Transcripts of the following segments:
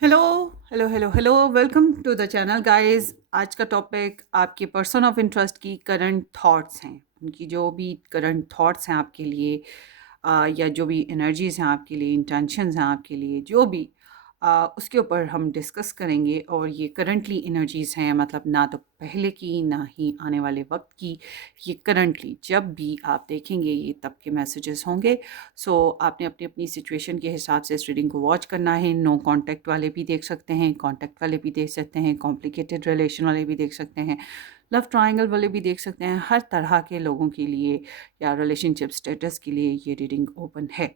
Hello hello hello hello welcome to the channel guys. आज का topic आपके person of interest की current thoughts हैं। उनकी जो भी करंट थॉट्स हैं आपके लिए, या जो भी एनर्जीज हैं आपके लिए, इंटेंशंस हैं आपके लिए, जो भी उसके ऊपर हम डिस्कस करेंगे। और ये करंटली एनर्जीज हैं, मतलब ना तो पहले की ना ही आने वाले वक्त की। ये करंटली जब भी आप देखेंगे ये तब के मैसेजेस होंगे। सो आपने अपनी अपनी सिचुएशन के हिसाब से इस रीडिंग को वॉच करना है। नो कांटेक्ट वाले भी देख सकते हैं, कांटेक्ट वाले भी देख सकते हैं, कॉम्प्लिकेटेड रिलेशन वाले भी देख सकते हैं, लव ट्रायंगल वाले भी देख सकते हैं। हर तरह के लोगों के लिए या रिलेशनशिप स्टेटस के लिए ये रीडिंग ओपन है।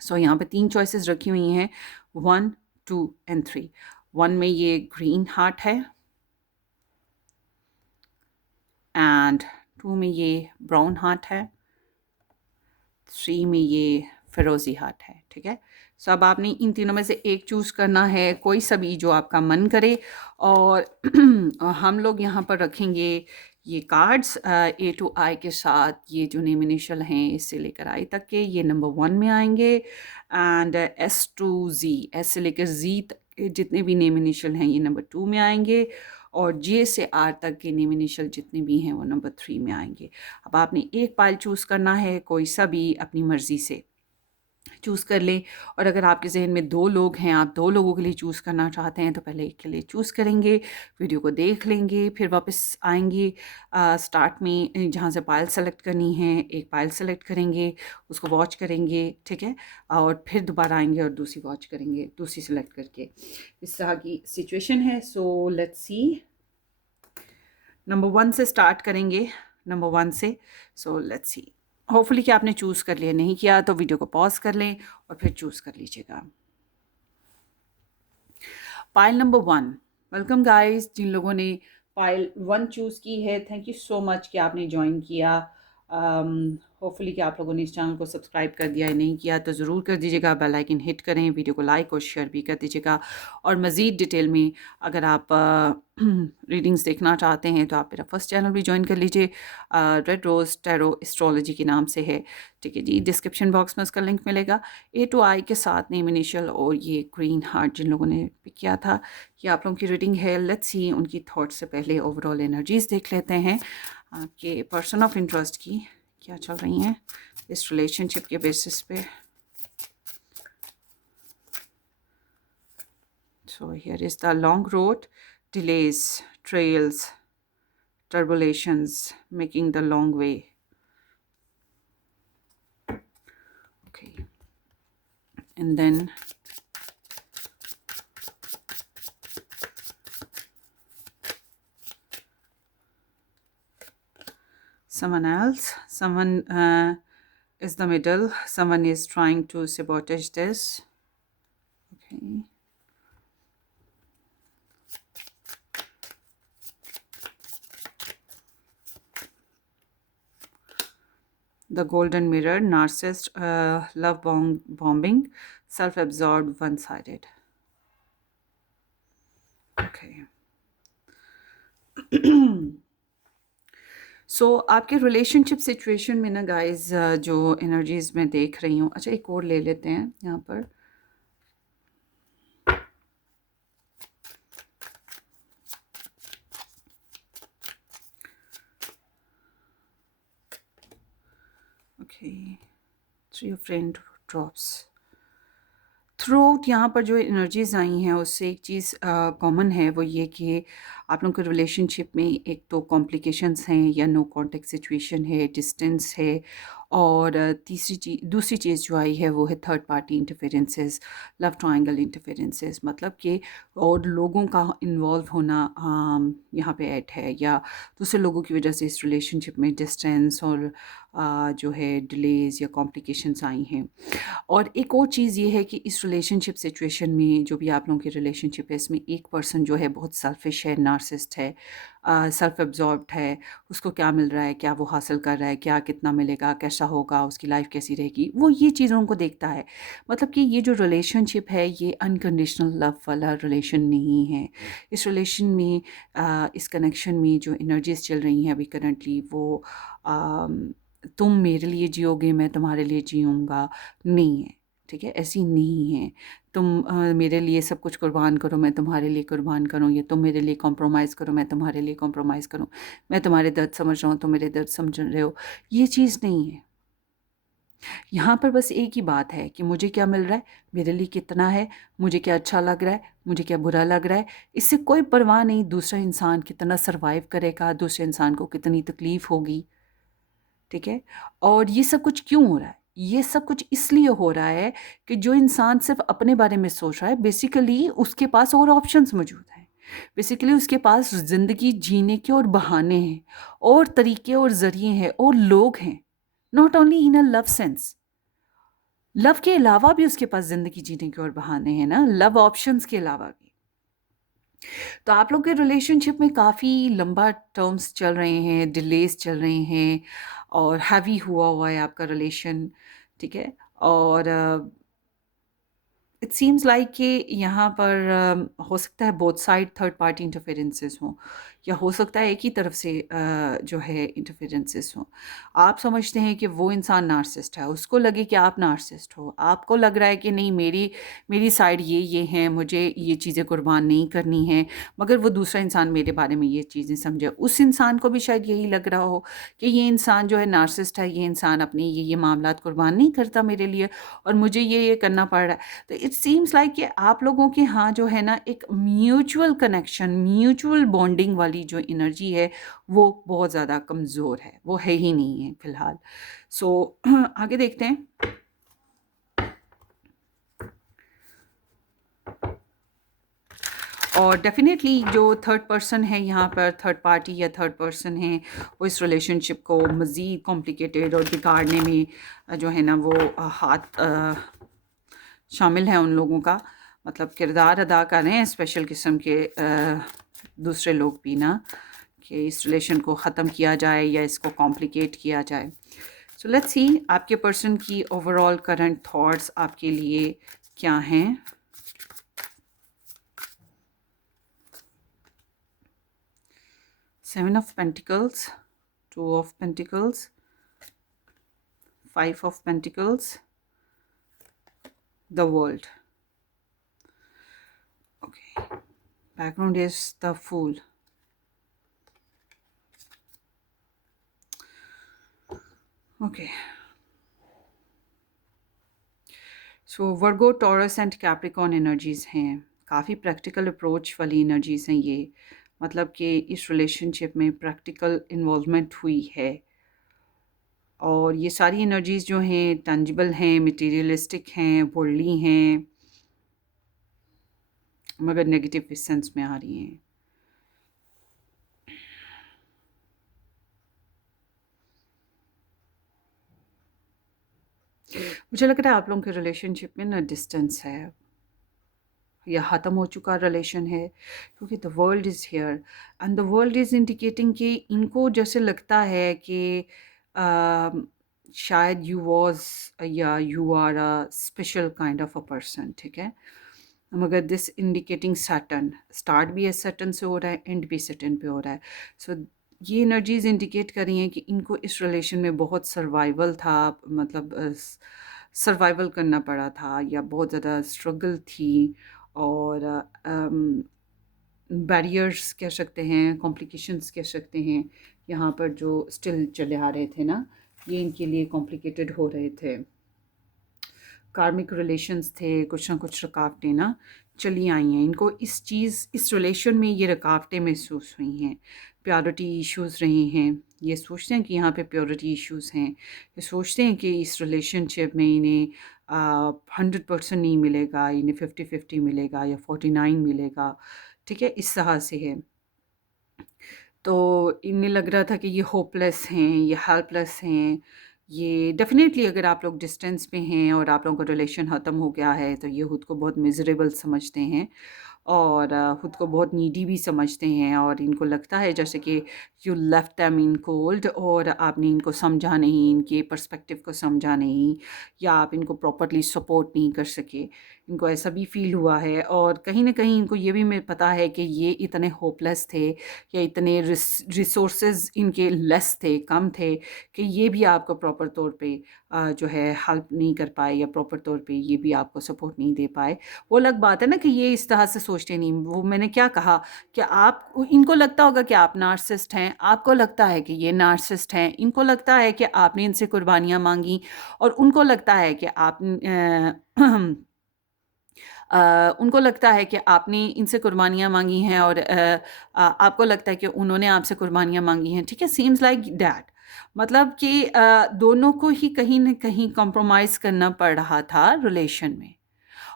सो यहाँ पे 3 चॉइसेस रखी हुई हैं, 1, 2 एंड 3। 1 में ये ग्रीन हार्ट है एंड 2 में ये ब्राउन हार्ट है, 3 में ये फिरोजी हार्ट है। ठीक है। सो अब आपने इन तीनों में से एक चूज़ करना है, कोई सा भी जो आपका मन करे। और हम लोग यहाँ पर रखेंगे ये कार्ड्स ए टू आई के साथ। ये जो नेम इनिशियल हैं इससे लेकर आई तक के, ये नंबर 1 में आएंगे। And S to G, S से लेकर जी तक के जितने भी नेम इनिशियल हैं ये नंबर 2 में आएंगे। और जे से आर तक के नेम इनिशियल जितने भी हैं वो नंबर 3 में आएंगे। अब आपने एक पाइल चूज़ करना है, कोई सा भी अपनी मर्ज़ी से चूज़ कर लें। और अगर आपके ज़हन में 2 लोग हैं, आप 2 लोगों के लिए चूज़ करना चाहते हैं, तो पहले एक के लिए चूज़ करेंगे, वीडियो को देख लेंगे, फिर वापस आएँगे स्टार्ट में जहाँ से पायल सेलेक्ट करनी है, एक पायल सेलेक्ट करेंगे, उसको वॉच करेंगे, ठीक है? और फिर दोबारा आएँगे और दूसरी वॉच करेंगे, दूसरी सेलेक्ट करके। इस तरह की सिचुएशन है। सो लेट्स सी, नंबर 1 से स्टार्ट करेंगे, नंबर 1 से। सो लेट्स सी, होपफुली कि आपने चूज़ कर लिया। नहीं किया तो वीडियो को पॉज कर लें और फिर चूज़ कर लीजिएगा। Pile number 1। वेलकम गाइस, जिन लोगों ने पाइल 1 चूज़ की है, थैंक यू सो मच कि आपने ज्वाइन किया। होपफुली कि आप लोगों ने इस चैनल को सब्सक्राइब कर दिया है। नहीं किया तो ज़रूर कर दीजिएगा, बेल आइकन हिट करें, वीडियो को लाइक और शेयर भी कर दीजिएगा। और मज़ीद डिटेल में अगर आप रीडिंग्स देखना चाहते हैं तो आप मेरा फर्स्ट चैनल भी ज्वाइन कर लीजिए, रेड रोज़ टैरो एस्ट्रोलॉजी के नाम से है। ठीक है जी, डिस्क्रिप्शन बॉक्स में उसका लिंक मिलेगा। ए टू आई के साथ नेम इनिशियल और ये ग्रीन हार्ट जिन लोगों ने पिक किया था, ये आप लोगों की रीडिंग है। लेट्स सी उनकी थॉट्स से पहले ओवरऑल एनर्जीज देख लेते हैं आपके पर्सन ऑफ इंटरेस्ट की क्या चल रही हैं इस रिलेशनशिप के बेसिस पे। So here is the long road, delays, trails, turbulations, making the long way. Okay, and then someone else, someone is the middle, someone is trying to sabotage this. Okay. The golden mirror, narcissist, love bombing, self-absorbed, one-sided. Okay. सो आपके relationship situation में ना guys, जो energies मैं देख रही हूँ, अच्छा एक और ले लेते हैं यहाँ पर। Okay, 3 of rain drops. Through out यहाँ पर जो एनर्जीज आई हैं उससे एक चीज़ कॉमन है, वो ये कि आप लोगों के रिलेशनशिप में एक तो कॉम्प्लिकेशंस हैं या नो कांटेक्ट सिचुएशन है, डिस्टेंस है। और दूसरी चीज़ जो आई है वो है third party interferences, love triangle interferences, मतलब कि और लोगों का इन्वॉल्व होना यहाँ पे ऐड है, या दूसरे लोगों की वजह से इस रिलेशनशिप में डिस्टेंस और जो है डिलेज या कॉम्प्लिकेशंस आई हैं। और एक और चीज़ ये है कि इस रिलेशनशिप सिचुएशन में जो भी आप लोगों की रिलेशनशिप है, इसमें एक पर्सन जो है बहुत सेल्फिश है, नार्सिसिस्ट है, सेल्फ एब्जॉर्ब्ड है। उसको क्या मिल रहा है, क्या वो हासिल कर रहा है, क्या कितना मिलेगा, कैसा होगा, उसकी लाइफ कैसी रहेगी, वो ये चीज़ों को देखता है। मतलब कि ये जो रिलेशनशिप है ये अनकंडीशनल लव वाला रिलेशन नहीं है। इस रिलेशन में इस कनेक्शन में जो एनर्जीज चल रही हैं अभी करंटली, वो तुम मेरे लिए जियोगे मैं तुम्हारे लिए जीऊँगा नहीं है। ठीक है, ऐसी नहीं है। तुम मेरे लिए सब कुछ कुर्बान करो, मैं तुम्हारे लिए कुर्बान करूँ, या तुम मेरे लिए कॉम्प्रोमाइज़ करो, मैं तुम्हारे लिए कॉम्प्रोमाइज़ करूँ, मैं तुम्हारे दर्द समझ रहा हूँ, तुम मेरे दर्द समझ रहे हो, ये चीज़ नहीं है। यहाँ पर बस एक ही बात है कि मुझे क्या मिल रहा है, मेरे लिए कितना है, मुझे क्या अच्छा लग रहा है, मुझे क्या बुरा लग रहा है, इससे कोई परवाह नहीं दूसरा इंसान कितना सर्वाइव करेगा, दूसरे इंसान को कितनी तकलीफ़ होगी, ठीक है। और ये सब कुछ क्यों हो रहा है? ये सब कुछ इसलिए हो रहा है कि जो इंसान सिर्फ अपने बारे में सोच रहा है, बेसिकली उसके पास और ऑप्शंस मौजूद हैं। बेसिकली उसके पास ज़िंदगी जीने के और बहाने हैं, और तरीके और ज़रिए हैं, और लोग हैं। Not only in a love sense, love के अलावा भी उसके पास ज़िंदगी जीने के और बहाने हैं ना, लव ऑप्शंस के अलावा भी। तो आप लोग के रिलेशनशिप में काफ़ी लंबा टर्म्स चल रहे हैं, डिलेज़ चल रहे हैं, और हैवी हुआ हुआ है आपका रिलेशन, ठीक है? और इट सीम्स लाइक कि यहाँ पर हो सकता है both side third party interferences हों, या हो सकता है एक ही तरफ से जो है इंटरफेरेंसेस हों। आप समझते हैं कि वो इंसान नार्सिसिस्ट है, उसको लगे कि आप नार्सिसिस्ट हो, आपको लग रहा है कि नहीं, मेरी मेरी साइड ये है, मुझे ये चीज़ें कुर्बान नहीं करनी है, मगर वो दूसरा इंसान मेरे बारे में ये चीज़ें समझे। उस इंसान को भी शायद यही लग रहा हो कि ये इंसान जो है नार्सिसिस्ट है, ये इंसान अपने ये मामलात कुर्बान नहीं करता मेरे लिए, और मुझे ये करना पड़ रहा है। तो इट सीम्स लाइक कि आप लोगों के यहाँ जो है ना, एक म्यूचुअल कनेक्शन, म्यूचुअल बॉन्डिंग वाली जो एनर्जी है, वो बहुत ज़्यादा कमज़ोर है, वो है ही नहीं है फ़िलहाल। सो आगे देखते हैं। और डेफ़िनेटली जो थर्ड पर्सन है यहाँ पर, थर्ड पार्टी या थर्ड पर्सन है, वो इस रिलेशनशिप को मज़ीद कॉम्प्लिकेटेड और बिगाड़ने में जो है ना, वो हाथ शामिल है उन लोगों का, मतलब किरदार अदा कर रहे हैं स्पेशल किस्म के दूसरे लोग भी ना, कि इस रिलेशन को ख़त्म किया जाए या इसको कॉम्प्लिकेट किया जाए। सो लेट्स सी आपके पर्सन की ओवरऑल करंट थॉट्स आपके लिए क्या हैं। Seven of pentacles, two of pentacles, five of pentacles, the world. Okay, background is the fool. Okay, so Virgo, Taurus and Capricorn energies हैं, काफ़ी प्रैक्टिकल अप्रोच वाली एनर्जीज़ हैं ये, मतलब कि इस रिलेशनशिप में प्रैक्टिकल इन्वॉल्वमेंट हुई है, और ये सारी एनर्जीज़ जो हैं टंजिबल हैं, मटेरियलिस्टिक हैं, वर्ल्डली हैं, मगर नेगेटिव सेंस में आ रही हैं। मुझे लग रहा है आप लोगों के रिलेशनशिप में ना डिस्टेंस है, या ख़त्म हो चुका रिलेशन है, क्योंकि the world is here and the world is indicating कि इनको जैसे लगता है कि शायद यू वॉज या you are a special kind of a person, ठीक है, मगर दिस इंडिकेटिंग सैटर्न, स्टार्ट भी सैटर्न से हो रहा है, एंड भी सैटर्न पे हो रहा है। सो ये एनर्जीज इंडिकेट कर रही हैं कि इनको इस रिलेशन में बहुत सर्वाइवल था, मतलब सर्वाइवल करना पड़ा था, या बहुत ज़्यादा स्ट्रगल थी, और बैरियर्स कह सकते हैं, कॉम्प्लिकेशंस कह सकते हैं, यहाँ पर जो स्टिल चले आ रहे थे ना, ये इनके लिए कॉम्प्लिकेटेड हो रहे थे। कार्मिक रिलेशंस थे, कुछ ना कुछ रुकावटें ना चली आई हैं, इनको इस रिलेशन में ये रुकावटें महसूस हुई हैं, प्योरिटी इश्यूज़ रहे हैं, ये सोचते हैं कि यहाँ पे प्योरिटी इश्यूज़ हैं, ये सोचते हैं कि इस रिलेशनशिप में इन्हें 100% नहीं मिलेगा, इन्हें 50-50 मिलेगा या 49 मिलेगा, ठीक है, इस तरह से है। तो इन्हें लग रहा था कि ये होपलेस हैं, ये हेल्पलेस हैं, ये डेफ़िनेटली अगर आप लोग डिस्टेंस पे हैं और आप लोगों का रिलेशन ख़त्म हो गया है, तो ये खुद को बहुत मिज़रेबल समझते हैं, और खुद को बहुत नीडी भी समझते हैं, और इनको लगता है जैसे कि you left them in cold, और आपने इनको समझा नहीं, इनके पर्सपेक्टिव को समझा नहीं, या आप इनको प्रॉपर्ली सपोर्ट नहीं कर सके। इनको ऐसा भी फ़ील हुआ है, और कहीं न कहीं इनको ये भी मैं पता है कि ये इतने होपलेस थे, या इतने रिसोर्सेज़ इनके लेस थे, कम थे, कि ये भी आपको प्रॉपर तौर पे जो है हेल्प नहीं कर पाए या प्रॉपर तौर पे ये भी आपको सपोर्ट नहीं दे पाए। वो अलग बात है ना कि ये इस तरह से सोचते नहीं। वो मैंने क्या कहा कि आप इनको लगता होगा कि आप नार्सिसिस्ट हैं, आपको लगता है कि ये नार्सिसिस्ट हैं, इनको लगता है कि आपने इनसे कुर्बानियाँ माँगी और उनको लगता है कि आप उनको लगता है कि आपने इनसे कुर्बानियाँ माँगी हैं और आपको लगता है कि उन्होंने आपसे कुर्बानियाँ माँगी हैं, ठीक है? Seems like that. मतलब कि दोनों को ही कहीं न कहीं कॉम्प्रोमाइज़ करना पड़ रहा था रिलेशन में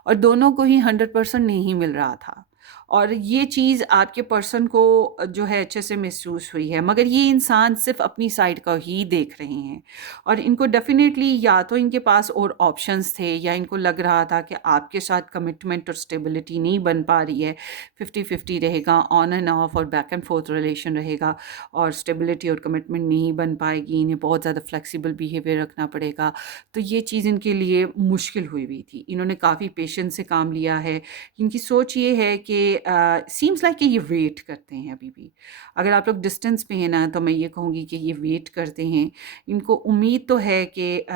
और दोनों को ही 100% नहीं मिल रहा था। और ये चीज़ आपके पर्सन को जो है अच्छे से महसूस हुई है, मगर ये इंसान सिर्फ़ अपनी साइड का ही देख रहे हैं और इनको डेफ़िनेटली या तो इनके पास और ऑप्शंस थे या इनको लग रहा था कि आपके साथ कमिटमेंट और स्टेबिलिटी नहीं बन पा रही है, 50-50 रहेगा, ऑन एंड ऑफ और बैक एंड फोर्थ रिलेशन रहेगा और स्टेबिलिटी और कमिटमेंट नहीं बन पाएगी, इन्हें बहुत ज़्यादा फ्लेक्सिबल बिहेवियर रखना पड़ेगा। तो ये चीज़ इनके लिए मुश्किल हुई हुई थी। इन्होंने काफ़ी पेशेंस से काम लिया है। इनकी सोच ये है कि सीम्स लाइक कि ये वेट करते हैं अभी भी। अगर आप लोग डिस्टेंस पे हैं ना, तो मैं ये कहूँगी कि ये वेट करते हैं। इनको उम्मीद तो है कि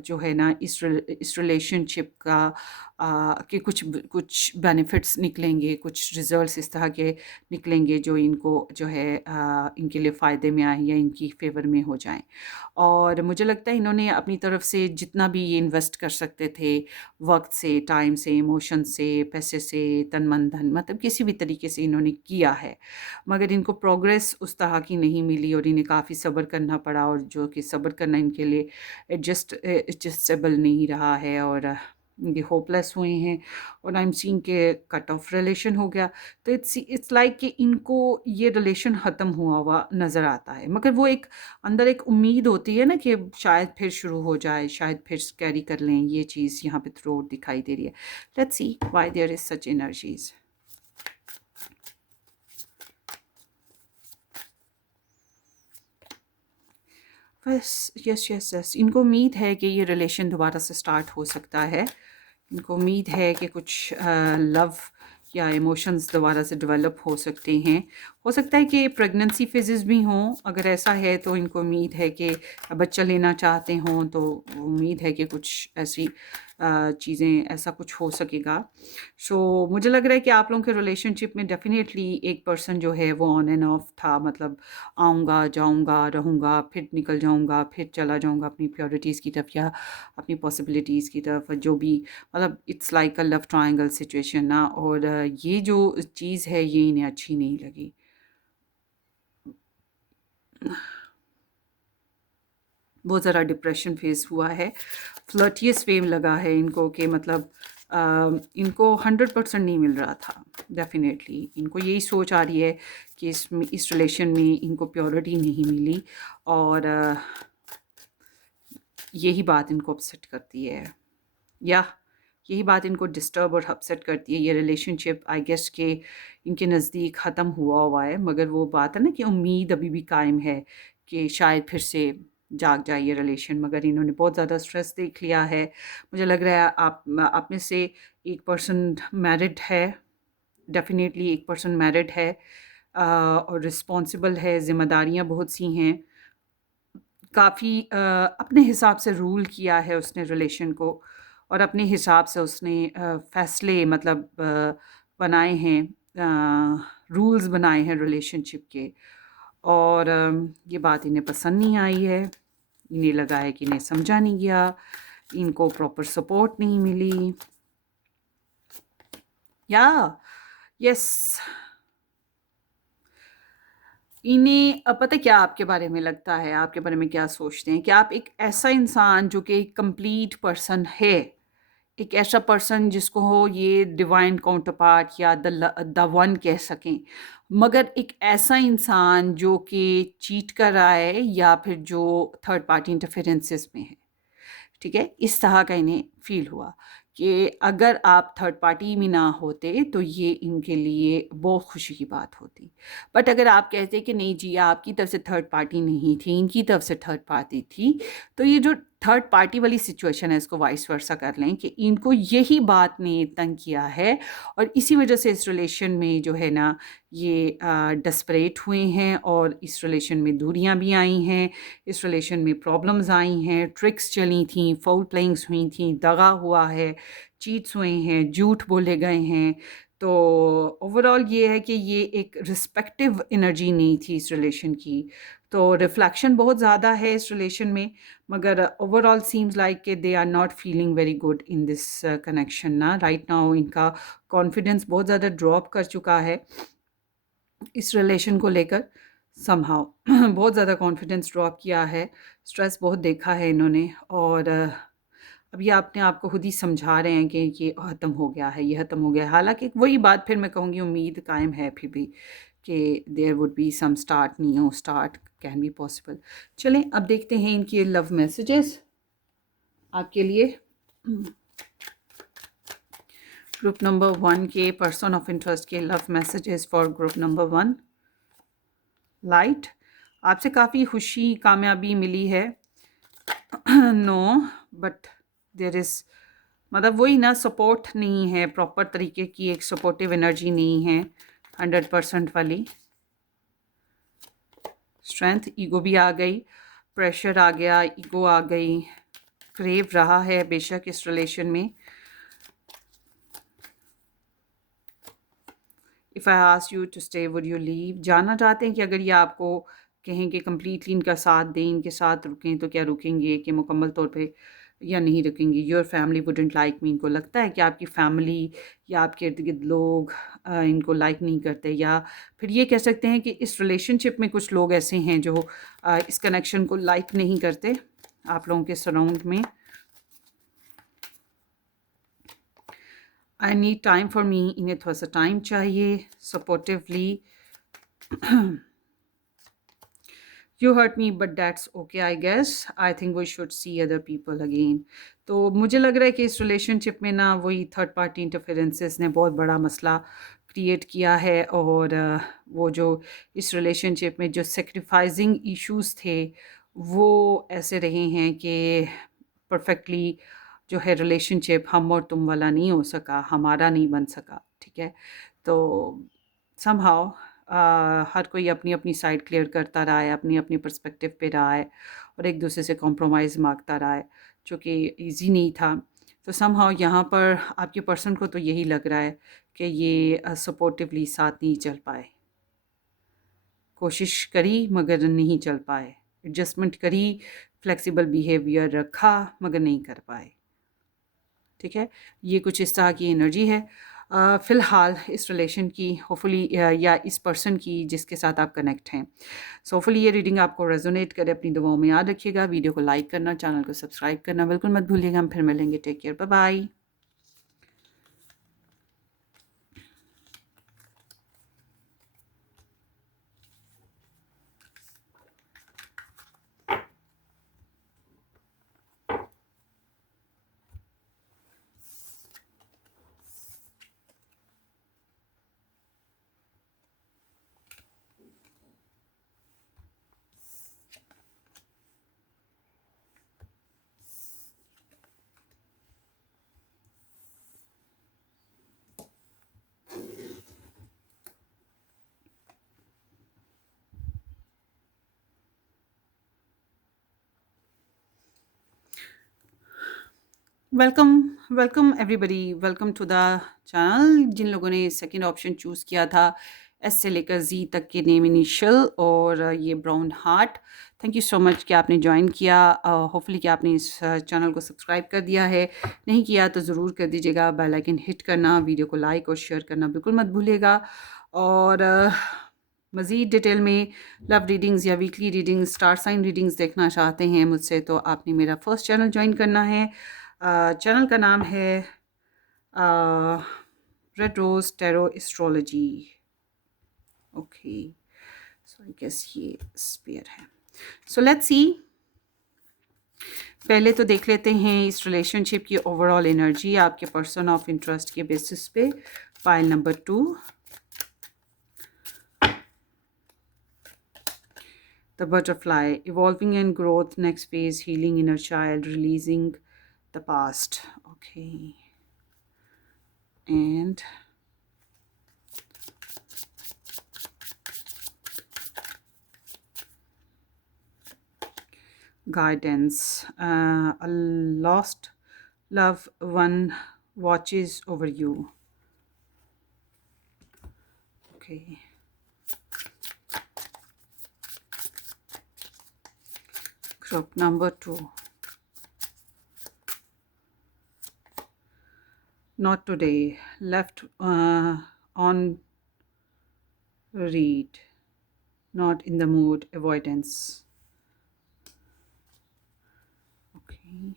जो है ना इस रिलेशनशिप का कि कुछ बेनिफिट्स निकलेंगे, कुछ रिज़ल्ट्स इस तरह के निकलेंगे जो इनको जो है इनके लिए फ़ायदे में आएँ या इनकी फ़ेवर में हो जाएँ। और मुझे लगता है इन्होंने अपनी तरफ से जितना भी ये इन्वेस्ट कर सकते थे, वक़्त से, टाइम से, इमोशन से, पैसे से, तन, मन, धन मतलब किसी भी तरीके से इन्होंने किया है। मगर इनको प्रोग्रेस उस तरह की नहीं मिली और इन्हें काफ़ी सब्र करना पड़ा और जो कि सब्र करना इनके लिए एडजस्टेबल नहीं रहा है और ये होपलेस हुए हैं और आई एम सीइंग के कट ऑफ रिलेशन हो गया। तो इट्स लाइक कि इनको ये रिलेशन ख़त्म हुआ हुआ नज़र आता है। मगर वो एक अंदर एक उम्मीद होती है ना कि शायद फिर शुरू हो जाए, शायद फिर कैरी कर लें, ये चीज़ यहाँ पे थ्रू आउट दिखाई दे रही है। Let's see why there is such energies. बस यस यस यस इनको उम्मीद है कि ये रिलेशन दोबारा से स्टार्ट हो सकता है। इनको उम्मीद है कि कुछ लव या इमोशंस दोबारा से डेवलप हो सकते हैं। हो सकता है कि प्रेगनेंसी फेजेस भी हों। अगर ऐसा है तो इनको उम्मीद है कि बच्चा लेना चाहते हों तो उम्मीद है कि कुछ ऐसी चीज़ें ऐसा कुछ हो सकेगा। सो मुझे लग रहा है कि आप लोगों के रिलेशनशिप में डेफ़िनेटली एक पर्सन जो है वो ऑन एंड ऑफ था। मतलब आऊँगा, जाऊँगा, रहूँगा, फिर निकल जाऊँगा, फिर चला जाऊँगा अपनी प्रायोरिटीज़ की तरफ या अपनी पॉसिबिलिटीज़ की तरफ जो भी मतलब it's like a love triangle situation ना और ये जो चीज़ है ये इन्हें अच्छी नहीं लगी। बहुत ज़्यादा डिप्रेशन फेस हुआ है। फ्लर्टियस वेव लगा है इनको कि मतलब इनको 100% नहीं मिल रहा था डेफ़िनेटली। इनको यही सोच आ रही है कि इस रिलेशन में इनको प्योरिटी नहीं मिली और यही बात इनको अपसेट करती है या यही बात इनको डिस्टर्ब और अपसेट करती है। ये रिलेशनशिप आई गेस के इनके नज़दीक ख़त्म हुआ हुआ है मगर वो बात है ना कि उम्मीद अभी भी कायम है कि शायद फिर से जाग जाए ये रिलेशन। मगर इन्होंने बहुत ज़्यादा स्ट्रेस देख लिया है। मुझे लग रहा है आप में से एक पर्सन मैरिड है, डेफ़िनेटली एक पर्सन मैरिड है और रिस्पॉन्सिबल है, ज़िम्मेदारियाँ बहुत सी हैं। काफ़ी अपने हिसाब से रूल किया है उसने रिलेशन को और अपने हिसाब से उसने फ़ैसले मतलब बनाए हैं, रूल्स बनाए हैं रिलेशनशिप के और ये बात इन्हें पसंद नहीं आई है। इन्हें लगा है कि इन्हें समझा नहीं गया, इनको प्रॉपर सपोर्ट नहीं मिली। या यस इन्हें पता है क्या आपके बारे में लगता है, आपके बारे में क्या सोचते हैं कि आप एक ऐसा इंसान जो कि एक कंप्लीट पर्सन है, एक ऐसा पर्सन जिसको हो ये डिवाइन काउंटरपार्ट या द वन कह सकें, मगर एक ऐसा इंसान जो कि चीट कर रहा है या फिर जो थर्ड पार्टी इंटरफेरेंसेस में है, ठीक है? इस तरह का इन्हें फील हुआ कि अगर आप थर्ड पार्टी में ना होते तो ये इनके लिए बहुत खुशी की बात होती। बट अगर आप कहते कि नहीं जी आपकी तरफ से थर्ड पार्टी नहीं थी, इनकी तरफ से थर्ड पार्टी थी, तो ये जो थर्ड पार्टी वाली सिचुएशन है इसको वाइस वर्सा कर लें कि इनको यही बात ने तंग किया है और इसी वजह से इस रिलेशन में जो है ना ये डेस्परेट हुए हैं और इस रिलेशन में दूरियां भी आई हैं, इस रिलेशन में प्रॉब्लम्स आई हैं, ट्रिक्स चली थी, फाउल प्लेइंग्स हुई थी, दगा हुआ है, चीट्स हुए हैं, झूठ बोले गए हैं। तो ओवरऑल ये है कि ये एक रिस्पेक्टिव एनर्जी नहीं थी इस रिलेशन की। तो रिफ्लेक्शन बहुत ज़्यादा है इस रिलेशन में, मगर ओवरऑल सीम्स लाइक कि they are not feeling very good in this connection ना राइट नाउ। इनका कॉन्फिडेंस बहुत ज़्यादा ड्रॉप कर चुका है इस रिलेशन को लेकर समहाउ बहुत ज़्यादा कॉन्फिडेंस ड्रॉप किया है, स्ट्रेस बहुत देखा है इन्होंने और अब ये अपने आप को खुद ही समझा रहे हैं कि ये ख़त्म हो गया है, ये ख़त्म हो गया है। हालाँकि वही बात फिर मैं कहूँगी उम्मीद कायम है फिर भी कि there would be some start, new start can be possible. चलें अब देखते हैं इनके लव मैसेजेस आपके लिए। ग्रुप नंबर 1 के पर्सन ऑफ इंटरेस्ट के love messages for group number 1। Light, आपसे काफ़ी खुशी कामयाबी मिली है। नो बट देयर इज़ मतलब वही ना सपोर्ट नहीं है, प्रॉपर तरीके की एक सपोर्टिव एनर्जी नहीं है 100% वाली। स्ट्रेंथ, ईगो भी आ गई, प्रेशर आ गया, ईगो आ गई, क्रेव रहा है बेशक इस रिलेशन में। If I ask you to stay would you leave, जानना चाहते हैं कि अगर ये आपको कहें कि कम्प्लीटली इनका साथ दें, इनके साथ रुकें तो क्या रुकेंगे कि मुकम्मल तौर पे या नहीं रुकेंगे। Your family wouldn't like me, इनको लगता है कि आपकी फैमिली या आपके इर्द गिर्द लोग इनको लाइक नहीं करते, या फिर ये कह सकते हैं कि इस रिलेशनशिप में कुछ लोग ऐसे हैं जो इस कनेक्शन को लाइक नहीं करते आप लोगों के सराउंड में। I need time for me, इन्हें थोड़ा सा टाइम चाहिए सपोर्टिवली। You hurt me but that's okay I guess, I think we should see other people again। तो मुझे लग रहा है कि इस रिलेशनशिप में ना वही थर्ड पार्टी इंटरफेरेंसेस ने बहुत बड़ा मसला क्रिएट किया है और वो जो इस रिलेशनशिप में जो सेक्रीफाइसिंग इश्यूज थे वो ऐसे रहे हैं कि परफेक्टली जो है रिलेशनशिप हम और तुम वाला नहीं हो सका, हमारा नहीं बन सका, ठीक है। तो समहाउ हर कोई अपनी अपनी साइड क्लियर करता रहा है, अपनी अपनी पर्सपेक्टिव पे रहा है और एक दूसरे से कॉम्प्रोमाइज़ मांगता रहा है जो कि इजी नहीं था। तो समहाउ यहाँ पर आपके पर्सन को तो यही लग रहा है कि ये सपोर्टिवली साथ नहीं चल पाए, कोशिश करी मगर नहीं चल पाए, एडजस्टमेंट करी, फ्लेक्सिबल बिहेवियर रखा मगर नहीं कर पाए, ठीक है। ये कुछ इस तरह की एनर्जी है फ़िलहाल इस रिलेशन की, होपफुली या इस पर्सन की जिसके साथ आप कनेक्ट हैं। सो होपफुली ये रीडिंग आपको रेजोनेट करे, अपनी दुआओं में याद रखिएगा। वीडियो को लाइक करना, चैनल को सब्सक्राइब करना बिल्कुल मत भूलिएगा। हम फिर मिलेंगे, take care, bye bye. Welcome welcome everybody, welcome to the channel. जिन लोगों ने सेकंड ऑप्शन चूज़ किया था, एस से लेकर जी तक के नेम इनिशियल और ये brown heart, thank you so much कि आपने ज्वाइन किया। होपफुली कि आपने इस चैनल को सब्सक्राइब कर दिया है, नहीं किया तो ज़रूर कर दीजिएगा। बेल आइकन हिट करना, वीडियो को लाइक और शेयर करना बिल्कुल मत भूलिएगा। और मज़ीद डिटेल में लव रीडिंग्स या weekly readings, star sign readings देखना चाहते हैं मुझसे, तो आपने मेरा फर्स्ट चैनल ज्वाइन करना है। चैनल का नाम है Red Rose Tarot Astrology. Okay, so I guess ये स्पेयर है। सो लेट्स सी पहले तो देख लेते हैं इस रिलेशनशिप की ओवरऑल एनर्जी आपके पर्सन ऑफ इंटरेस्ट के बेसिस पे। Pile number 2, the butterfly, evolving and growth, next phase, healing inner child, releasing the past. Okay. And guidance, a lost loved one watches over you. Okay. Group number 2. Not today. Left on read. Not in the mood. Avoidance. Okay.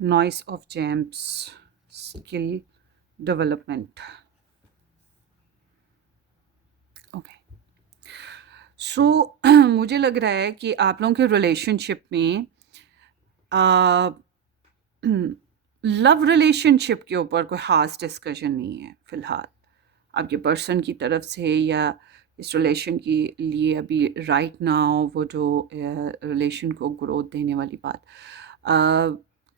Noise of gems. Skill development. Okay so मुझे लग रहा है कि आप लोगों के relationship में love relationship के ऊपर कोई ख़ास डिस्कशन नहीं है फ़िलहाल आपके पर्सन की तरफ से, या इस रिलेशन के लिए अभी राइट नाउ वो जो रिलेशन को ग्रोथ देने वाली बात,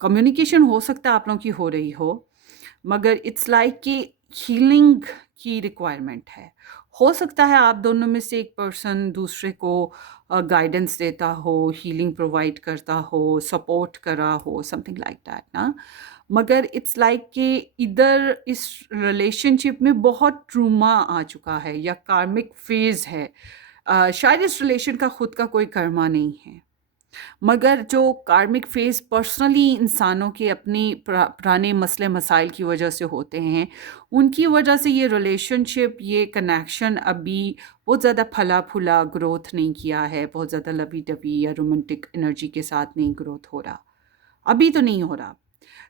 कम्युनिकेशन हो सकता है आप लोगों की हो रही हो, मगर इट्स लाइक कि हीलिंग की रिक्वायरमेंट है। हो सकता है आप दोनों में से एक पर्सन दूसरे को गाइडेंस देता हो, हीलिंग प्रोवाइड करता हो, सपोर्ट करा हो, समथिंग लाइक दैट ना, मगर इट्स लाइक कि इधर इस रिलेशनशिप में बहुत ट्रूमा आ चुका है या कार्मिक फेज है। शायद इस रिलेशन का खुद का कोई कर्मा नहीं है, मगर जो कार्मिक फेज पर्सनली इंसानों के अपनी पुराने मसले मसाइल की वजह से होते हैं, उनकी वजह से ये रिलेशनशिप, ये कनेक्शन अभी बहुत ज़्यादा फला फूला ग्रोथ नहीं किया है, बहुत ज़्यादा लवी डबी या रोमांटिक एनर्जी के साथ नहीं ग्रोथ हो रहा, अभी तो नहीं हो रहा।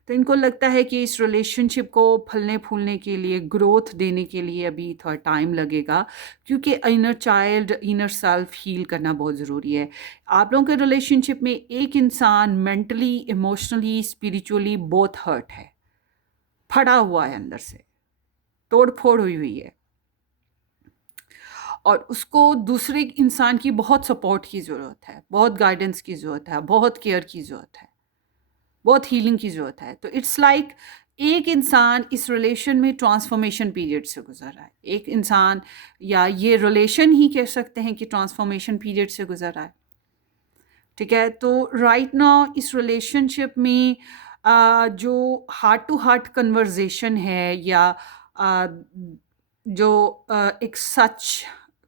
तो इनको लगता है कि इस रिलेशनशिप को फलने फूलने के लिए, ग्रोथ देने के लिए अभी थोड़ा टाइम लगेगा, क्योंकि inner child, inner self heal करना बहुत ज़रूरी है। आप लोगों के रिलेशनशिप में एक इंसान मेंटली, इमोशनली, स्पिरिचुअली बहुत हर्ट है, फटा हुआ है, अंदर से तोड़ फोड़ हुई हुई है, और उसको दूसरे इंसान की बहुत सपोर्ट की ज़रूरत है, बहुत गाइडेंस की ज़रूरत है, बहुत केयर की ज़रूरत है, बहुत हीलिंग की ज़रूरत है। तो इट्स लाइक एक इंसान इस रिलेशन में ट्रांसफॉर्मेशन पीरियड से गुजर रहा है, एक इंसान, या ये रिलेशन ही कह सकते हैं कि ट्रांसफॉर्मेशन पीरियड से गुजर रहा है। ठीक है, तो राइट नाउ इस रिलेशनशिप में जो हार्ट टू हार्ट कन्वर्जेशन है, या आ, जो एक सच,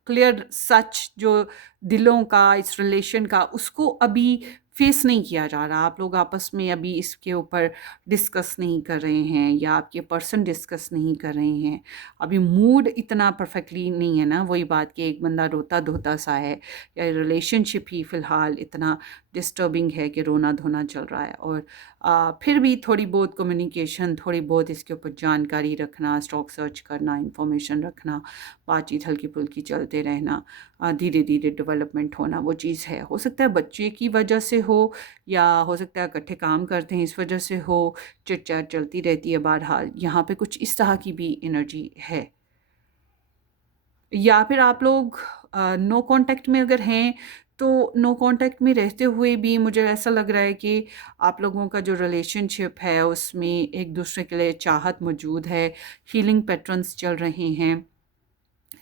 क्लियर सच जो दिलों का, इस रिलेशन का, उसको अभी फेस नहीं किया जा रहा। आप लोग आपस में अभी इसके ऊपर डिस्कस नहीं कर रहे हैं, या आपके पर्सन डिस्कस नहीं कर रहे हैं। अभी मूड इतना परफेक्टली नहीं है ना, वही बात कि एक बंदा रोता धोता सा है, या रिलेशनशिप ही फ़िलहाल इतना डिस्टर्बिंग है कि रोना धोना चल रहा है। और फिर भी थोड़ी बहुत कम्युनिकेशन, थोड़ी बहुत इसके ऊपर जानकारी रखना, स्टॉक सर्च करना, इंफॉर्मेशन रखना, बातचीत हल्की फुल्की चलते रहना, धीरे धीरे डेवलपमेंट होना, वो चीज़ है। हो सकता है बच्चे की वजह से हो, या हो सकता है इकट्ठे काम करते हैं इस वजह से हो, चिट चैट चलती रहती है। बहरहाल यहाँ पे कुछ इस तरह की भी एनर्जी है, या फिर आप लोग नो कांटेक्ट में अगर हैं, तो नो कांटेक्ट में रहते हुए भी मुझे ऐसा लग रहा है कि आप लोगों का जो रिलेशनशिप है उसमें एक दूसरे के लिए चाहत मौजूद है, हीलिंग पैटर्न्स चल रहे हैं।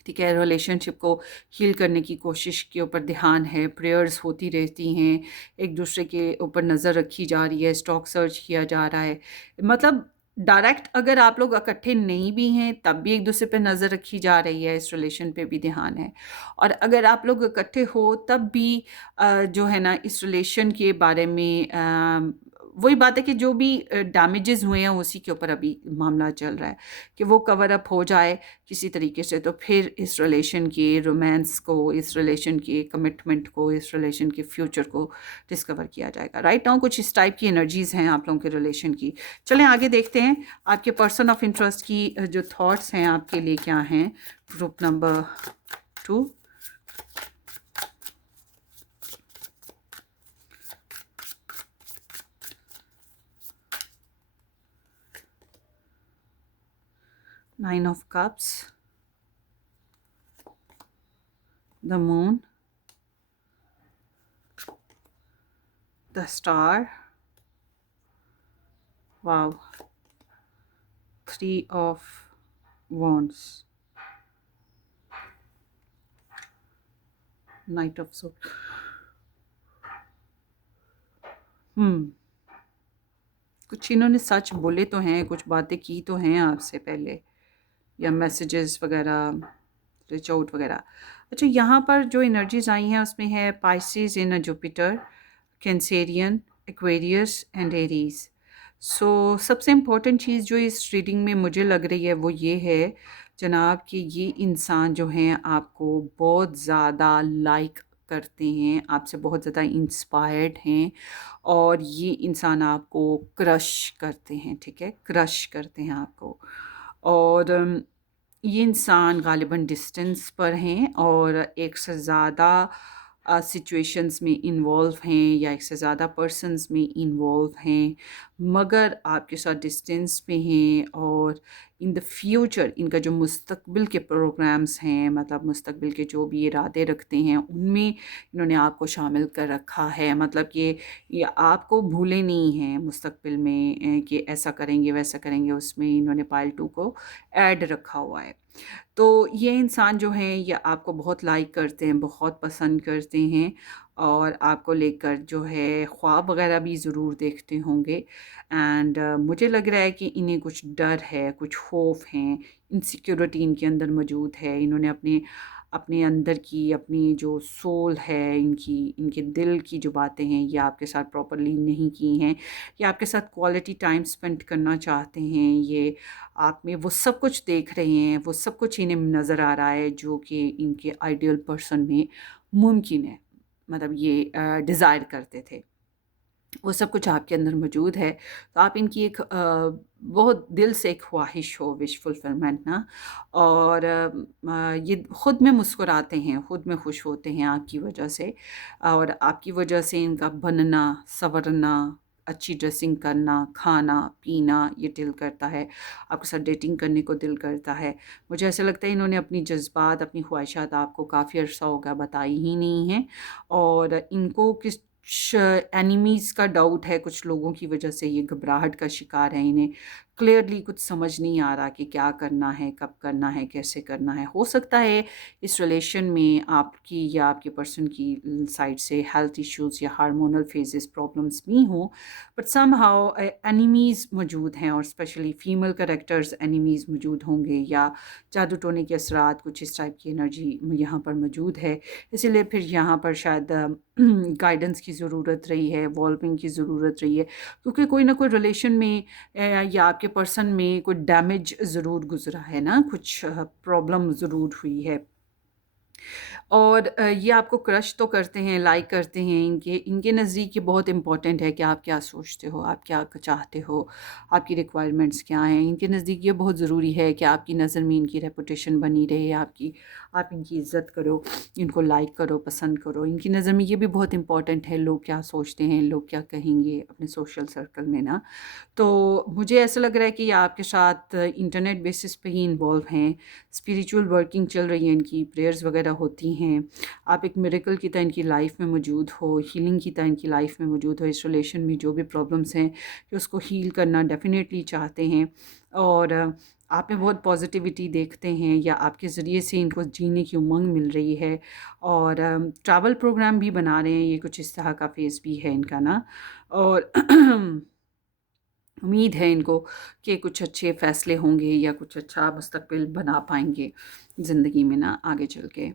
ठीक है, रिलेशनशिप को हील करने की कोशिश के ऊपर ध्यान है, प्रेयर्स होती रहती हैं, एक दूसरे के ऊपर नज़र रखी जा रही है, स्टॉक सर्च किया जा रहा है। मतलब डायरेक्ट अगर आप लोग इकट्ठे नहीं भी हैं तब भी एक दूसरे पे नज़र रखी जा रही है, इस रिलेशन पे भी ध्यान है। और अगर आप लोग इकट्ठे हो तब भी जो है ना, इस रिलेशन के बारे में वही बात है कि जो भी डैमेजेस हुए हैं उसी के ऊपर अभी मामला चल रहा है कि वो कवर अप हो जाए किसी तरीके से, तो फिर इस रिलेशन के रोमांस को, इस रिलेशन के कमिटमेंट को, इस रिलेशन के फ्यूचर को डिस्कवर किया जाएगा। राइट नाउ कुछ इस टाइप की एनर्जीज हैं आप लोगों के रिलेशन की। चलें आगे देखते हैं आपके पर्सन ऑफ इंटरेस्ट की जो थॉट्स हैं आपके लिए क्या हैं। Group number 2। Nine of Cups, the Moon, the Star, wow, Three of Wands, Knight of Swords। कुछ इन्होंने सच बोले तो हैं, कुछ बातें की तो हैं आपसे पहले, या मैसेजेस वगैरह, रीच आउट वगैरह। अच्छा, यहाँ पर जो एनर्जीज आई हैं उसमें है Pisces in Jupiter, Cancerian, Aquarius and Aries. So सबसे इम्पोर्टेंट चीज़ जो इस रीडिंग में मुझे लग रही है वो ये है जनाब कि ये इंसान जो हैं आपको बहुत ज़्यादा लाइक करते हैं, आपसे बहुत ज़्यादा इंस्पायर्ड हैं, और ये इंसान आपको क्रश करते हैं। ठीक है, क्रश करते हैं आपको। और ये इंसान ग़ालिबन डिस्टेंस पर हैं और एक से ज़्यादा सिचुएशंस में इन्वॉल्व हैं या एक से ज़्यादा पर्सन्स में इन्वॉल्व हैं, मगर आपके साथ डिस्टेंस पे हैं। और इन द फ्यूचर इनका जो मुस्तकबिल के प्रोग्राम्स हैं, मतलब मुस्तकबिल के जो भी इरादे रखते हैं उनमें इन्होंने आपको शामिल कर रखा है। मतलब कि ये आपको भूले नहीं हैं मुस्तकबिल में कि ऐसा करेंगे वैसा करेंगे, उसमें इन्होंने पाइल 2 को ऐड रखा हुआ है। तो ये इंसान जो हैं ये आपको बहुत लाइक करते हैं, बहुत पसंद करते हैं, और आपको लेकर जो है ख्वाब वगैरह भी ज़रूर देखते होंगे। एंड मुझे लग रहा है कि इन्हें कुछ डर है, कुछ खौफ हैं, इनसिक्योरिटी इनके अंदर मौजूद है। इन्होंने अपने अपने अंदर की अपनी जो सोल है, इनकी इनके दिल की जो बातें हैं ये आपके साथ प्रॉपर्ली नहीं की हैं, या आपके साथ क्वालिटी टाइम स्पेंड करना चाहते हैं। ये आप में वो सब कुछ देख रहे हैं, वो सब कुछ इन्हें नज़र आ रहा है जो कि इनके आइडियल पर्सन में मुमकिन है, मतलब ये डिज़ायर करते थे, वो सब कुछ आपके अंदर मौजूद है। तो आप इनकी एक बहुत दिल से एक ख्वाहिश हो, विश फुलफिलमेंट ना, और ये ख़ुद में मुस्कुराते हैं, ख़ुद में खुश होते हैं आपकी वजह से, और आपकी वजह से इनका बनना, संवरना, अच्छी ड्रेसिंग करना, खाना पीना ये दिल करता है, आपके साथ डेटिंग करने को दिल करता है। मुझे ऐसा लगता है इन्होंने अपनी जज्बात, अपनी ख्वाहिशात आपको काफ़ी अरसा होगा बताई ही नहीं हैं, और इनको किस एनिमीज़ का डाउट है, कुछ लोगों की वजह से ये घबराहट का शिकार है। इन्हें क्लियरली कुछ समझ नहीं आ रहा कि क्या करना है, कब करना है, कैसे करना है। हो सकता है इस रिलेशन में आपकी या आपके पर्सन की साइड से हेल्थ इश्यूज़ या हार्मोनल फेजेस प्रॉब्लम्स भी हों, बट समहाउ एनिमीज़ मौजूद हैं, और स्पेशली फीमेल कैरेक्टर्स एनिमीज़ मौजूद होंगे, या जादू टोने के असरात, कुछ इस टाइप की एनर्जी यहाँ पर मौजूद है। इसीलिए फिर यहाँ पर शायद गाइडेंस की ज़रूरत रही है, वॉल्विंग की ज़रूरत रही है, क्योंकि कोई ना कोई रिलेशन में या आपके पर्सन में कोई डैमेज ज़रूर गुज़रा है ना, कुछ प्रॉब्लम ज़रूर हुई है। और ये आपको क्रश तो करते हैं, लाइक करते हैं। इनके इनके नज़दीक ये बहुत इम्पोर्टेंट है कि आप क्या सोचते हो, आप क्या चाहते हो, आपकी रिक्वायरमेंट्स क्या हैं। इनके नज़दीक ये बहुत ज़रूरी है कि आपकी नज़र में इनकी रेपुटेशन बनी रहे, आप इनकी इज़्ज़त करो, इनको लाइक करो, पसंद करो। इनकी नज़र में ये भी बहुत इम्पोर्टेंट है लोग क्या सोचते हैं, लोग क्या कहेंगे अपने सोशल सर्कल में ना। तो मुझे ऐसा लग रहा है कि ये आपके साथ इंटरनेट बेसिस पे ही इन्वॉल्व हैं, स्पिरिचुअल वर्किंग चल रही है, इनकी प्रेयर्स वगैरह होती हैं। आप एक मिरेकल की तरह इनकी लाइफ में मौजूद हो, हीलिंग की तरह इनकी लाइफ में मौजूद हो। इस रिलेशन में जो भी प्रॉब्लम्स हैं कि उसको हील करना डेफिनेटली चाहते हैं, और आप में बहुत पॉजिटिविटी देखते हैं, या आपके ज़रिए से इनको जीने की उमंग मिल रही है, और ट्रैवल प्रोग्राम भी बना रहे हैं। ये कुछ इस तरह का फेज़ भी है इनका ना। और उम्मीद है इनको कि कुछ अच्छे फ़ैसले होंगे या कुछ अच्छा मुस्तकबिल बना पाएंगे ज़िंदगी में ना आगे चल के।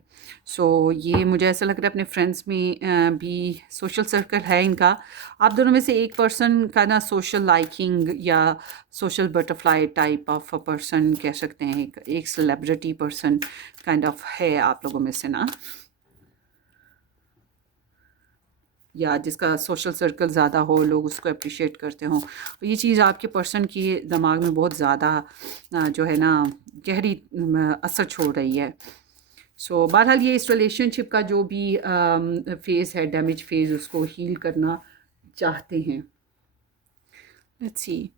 सो ये मुझे ऐसा लग रहा है अपने फ्रेंड्स में भी सोशल सर्कल है इनका। आप दोनों में से एक पर्सन का ना सोशल लाइकिंग या social butterfly type of person कह सकते हैं, एक सेलिब्रिटी पर्सन काइंड ऑफ है आप लोगों में से ना, या जिसका सोशल सर्कल ज़्यादा हो, लोग उसको अप्रिशिएट करते हों। तो ये चीज़ आपके पर्सन की दिमाग में बहुत ज़्यादा जो है ना गहरी असर छोड़ रही है। सो बहरहाल ये इस रिलेशनशिप का जो भी फेज़ है, डैमेज फेज़, उसको हील करना चाहते हैं। Let's see.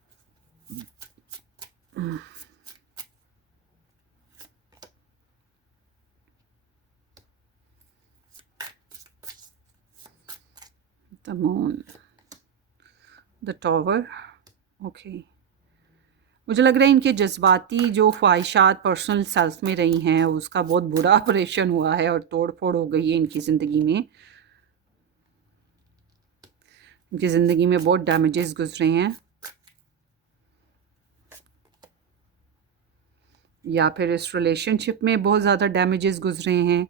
The moon, the tower, okay. मुझे लग रहा है इनके जज्बाती जो ख्वाहिशात पर्सनल सेल्फ में रही हैं उसका बहुत बुरा ऑपरेशन हुआ है और तोड़ फोड़ हो गई है इनकी ज़िंदगी में। इनकी ज़िंदगी में बहुत डैमेजेस गुजरे हैं, या फिर इस रिलेशनशिप में बहुत ज़्यादा डैमेजेस गुजरे हैं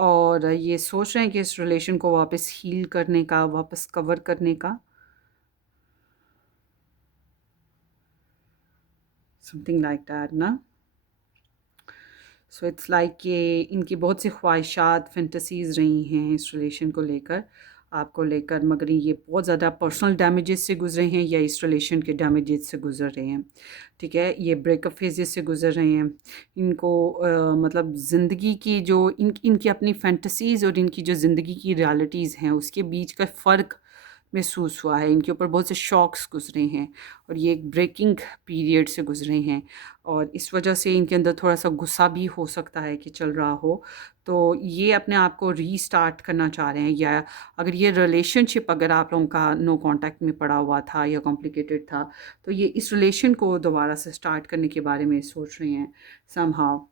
और ये सोच रहे हैं कि इस रिलेशन को वापस हील करने का, वापस कवर करने का, समथिंग लाइक दैट ना। सो इट्स लाइक कि इनकी बहुत सी ख्वाहिशात फैंटसीज़ रही हैं इस रिलेशन को लेकर, आपको लेकर, मगर ये बहुत ज़्यादा पर्सनल डैमेजेस से गुजरे हैं या इस रिलेशन के डैमेजेस से गुजर रहे हैं। ठीक है, ये ब्रेकअप फेजेस से गुजर रहे हैं। इनको मतलब ज़िंदगी की जो इनकी अपनी फैंटसीज़ और इनकी जो ज़िंदगी की रियलिटीज़ हैं उसके बीच का फ़र्क महसूस हुआ है। इनके ऊपर बहुत से शॉक्स गुजरे हैं और ये एक ब्रेकिंग पीरियड से गुजरे हैं और इस वजह से इनके अंदर थोड़ा-सा गुस्सा भी हो सकता है कि चल रहा हो। तो ये अपने आप को रीस्टार्ट करना चाह रहे हैं, या अगर ये रिलेशनशिप अगर आप लोगों का नो कॉन्टैक्ट में पड़ा हुआ था या कॉम्प्लिकेटेड था, तो ये इस रिलेशन को दोबारा से स्टार्ट करने के बारे में सोच रहे हैं समहाउ।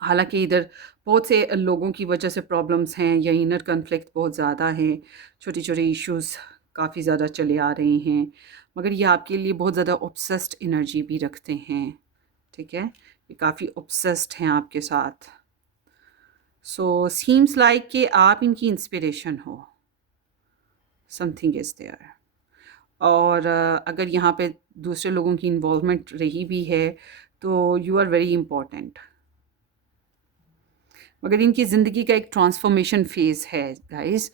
हालाँकि इधर बहुत से लोगों की वजह से प्रॉब्लम्स हैं या इनर कॉन्फ्लिक्ट बहुत ज़्यादा है, छोटे-छोटे इश्यूज़ काफ़ी ज़्यादा चले आ रहे हैं, मगर ये आपके लिए बहुत ज़्यादा ऑब्सेस्ड एनर्जी भी रखते हैं, ठीक है? ये काफ़ी ऑब्सेस्ड हैं आपके साथ। सो सीम्स लाइक कि आप इनकी इंस्पिरेशन हो, समथिंग इज़ देयर। और अगर यहाँ पे दूसरे लोगों की इन्वॉल्वमेंट रही भी है, तो यू आर वेरी इम्पोर्टेंट। मगर इनकी ज़िंदगी का एक ट्रांसफॉर्मेशन फ़ेज़ है गाइस,